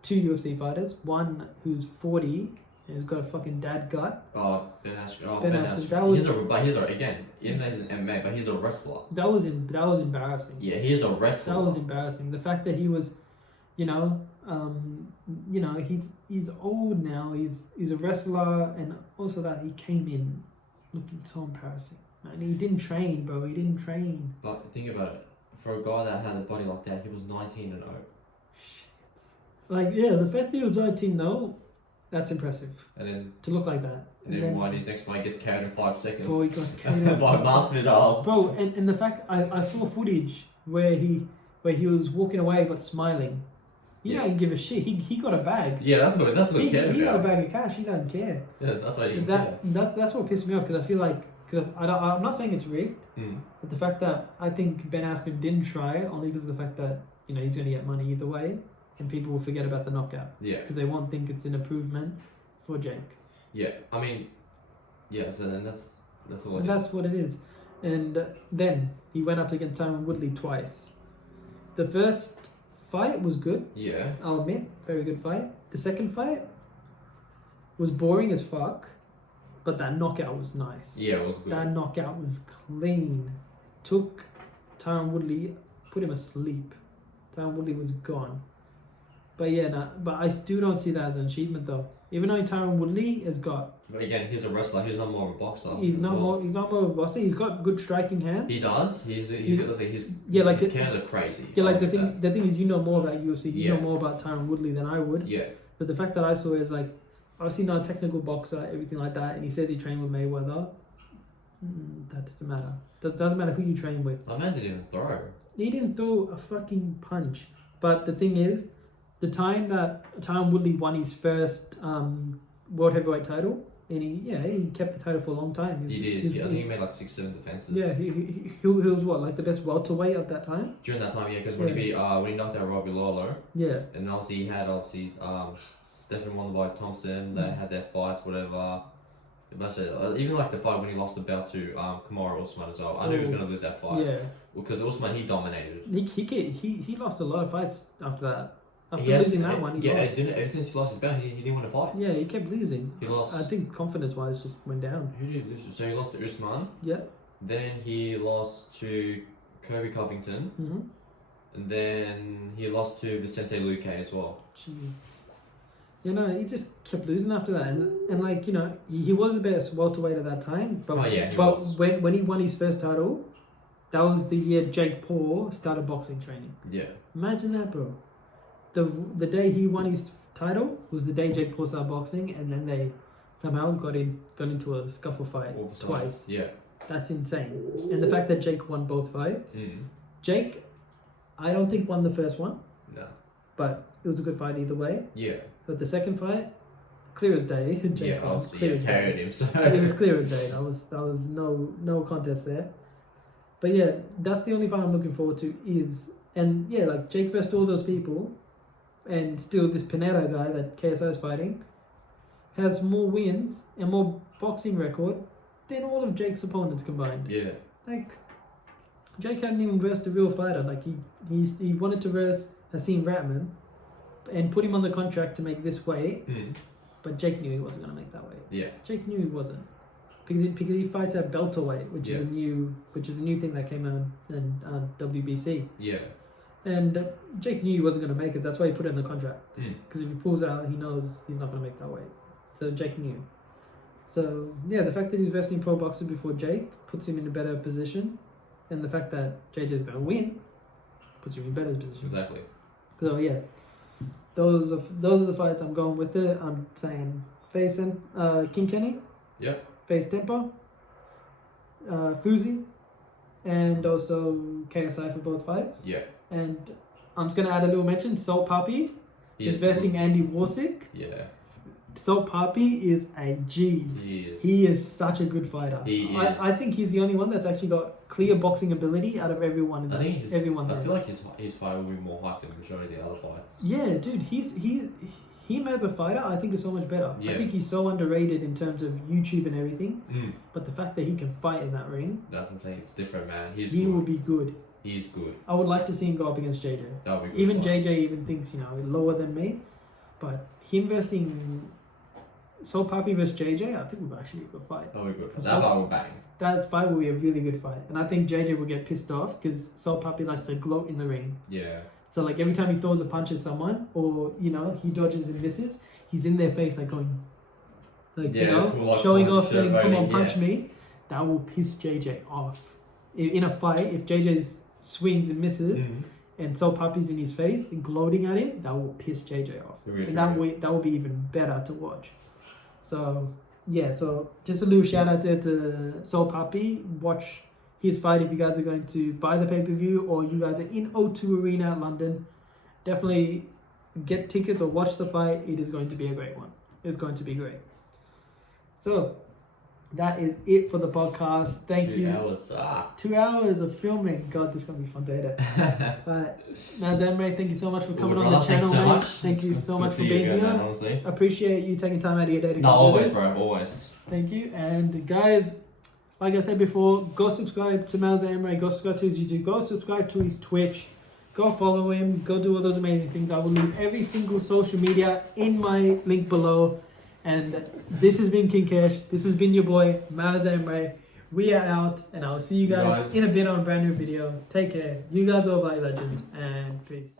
2 UFC fighters. One who's 40 and has got a fucking dad gut. Oh, Ben Askren. He's an MMA, but he's a wrestler. That was embarrassing. Yeah, he's a wrestler. That was embarrassing. The fact that he was, he's old now. He's a wrestler, and also that he came in looking so embarrassing. And he didn't train, bro. He didn't train. But think about it. For a guy that had a body like that, he was 19-0. Shit. Like, yeah, the fact that he was 19-0, that's impressive. And then to look like that. And then his next fight gets carried in 5 seconds. Bro, he got carried by Masvidal. Bro, and the fact I saw footage where he was walking away but smiling. He didn't give a shit. He got a bag. Yeah, that's what he cared about. He got a bag of cash. He doesn't care. Yeah, that's why he didn't care. That's what pissed me off because I feel like I'm not saying it's rigged, but the fact that I think Ben Askren didn't try only because of the fact that he's going to get money either way, and people will forget about the knockout. Yeah. Because they won't think it's an improvement for Jake. Yeah, I mean, yeah. So then that's all. And that's what it is. And then he went up against Tyron Woodley twice. The first fight was good. Yeah. I'll admit, very good fight. The second fight was boring as fuck. But that knockout was nice. Yeah, it was good. That knockout was clean. Took Tyron Woodley, put him asleep. Tyron Woodley was gone. But but I still don't see that as an achievement though. Even though Tyron Woodley has got. But again, he's a wrestler. He's not more of a boxer. He's not more of a boxer. He's got good striking hands. He does. His hands are crazy. Yeah, like the thing is, more about UFC. You know more about Tyron Woodley than I would. Yeah. But the fact that I saw is like. Obviously not a technical boxer, everything like that, and he says he trained with Mayweather. That doesn't matter. That doesn't matter who you train with. My man didn't even throw. He didn't throw a fucking punch. But the thing is, the time that Tyron Woodley won his first world heavyweight title, and he kept the title for a long time. He did. I think he made like 6-7 defenses. Yeah, he was what, like the best welterweight at that time? During that time, yeah, because when he knocked out Robbie Lawler. Yeah. And obviously he had Stephen Wonderboy Thompson. They had their fights, whatever. Even like the fight when he lost the belt to Kamaru Usman as well. I knew he was going to lose that fight. Yeah. Because Usman, he dominated. He lost a lot of fights after that. After losing that one, he lost. Ever since he lost his belt, he didn't want to fight. Yeah, he kept losing. He lost. I think confidence-wise just went down. Who did he lose to? So he lost to Usman. Yeah. Then he lost to Kobe Covington. Mm-hmm. And then he lost to Vicente Luque as well. Jesus. He just kept losing after that, and like he was the best welterweight at that time. But when he won his first title, that was the year Jake Paul started boxing training. Yeah. Imagine that, bro. The day he won his title was the day Jake Paul started boxing, and then they somehow got into a scuffle fight twice. Yeah. That's insane. And the fact that Jake won both fights. Jake, I don't think won the first one. No. But it was a good fight either way. Yeah. But the second fight, clear as day. Yeah, obviously, clear as carried day. him. So It was clear as day. That was no contest there. But yeah, that's the only fight I'm looking forward to and yeah, like Jake versus all those people, and still this Pineda guy that KSI is fighting has more wins and more boxing record than all of Jake's opponents combined. Yeah. Like, Jake hadn't even versed a real fighter. Like he wanted to verse Hasim Ratman and put him on the contract to make this weight, but Jake knew he wasn't gonna make that weight. Yeah. Jake knew he wasn't. Because he fights at welterweight, which is a new thing that came out in WBC. Yeah. And Jake knew he wasn't going to make it. That's why he put it in the contract. Because if he pulls out, he knows he's not going to make that weight. So Jake knew. So yeah, the fact that he's versing pro boxer before Jake puts him in a better position, and the fact that JJ is going to win puts him in a better position. Exactly. So yeah, those are the fights I'm going with. It. I'm saying face and King Kenny. Yep. Face Tempo, Fuzi, and also KSI for both fights. Yeah. And I'm just gonna add a little mention. Salt Papi is versing Andy Warsick. Yeah. Salt Papi is a G. He is such a good fighter. I think he's the only one that's actually got clear boxing ability out of everyone. I feel like his fight will be more hyped than the majority of the other fights. Yeah, dude. Him as a fighter, I think is so much better. Yeah. I think he's so underrated in terms of YouTube and everything. But the fact that he can fight in that ring, that's what I'm saying. It's different, man. He will be good. He's good. I would like to see him go up against JJ. That would be good. Even JJ even thinks, lower than me. But him versing Soul Papi versus JJ, I think would actually be a good fight. That would be good. That fight will bang. That fight will be a really good fight. And I think JJ will get pissed off because Soul Papi likes to gloat in the ring. Yeah. So like every time he throws a punch at someone or, he dodges and misses, he's in their face like going, showing off saying, come on, punch me. That will piss JJ off. In a fight, if JJ swings and misses and Soul Papi's in his face and gloating at him, that will piss JJ off. And that will be even better to watch. So, yeah, just a little shout out there to Soul Papi. Watch his fight if you guys are going to buy the pay-per-view or you guys are in O2 Arena at London. Definitely get tickets or watch the fight. It is going to be a great one. It's going to be great. So, that is it for the podcast. Thank you. 2 hours. 2 hours of filming. God, this is going to be fun to edit. Marazemre, thank you so much for coming on the channel, mate. Thank you so much for being here. Man, honestly. Appreciate you taking time out of your day to come always, this. Bro, always. Thank you. And guys, like I said before, go subscribe to Marazemre. Go subscribe to his YouTube. Go subscribe to his Twitch. Go follow him. Go do all those amazing things. I will leave every single social media in my link below. And this has been KingKesh. This has been your boy, Marazemre. We are out, and I'll see you guys in a bit on a brand new video. Take care. You guys are my legends, and peace.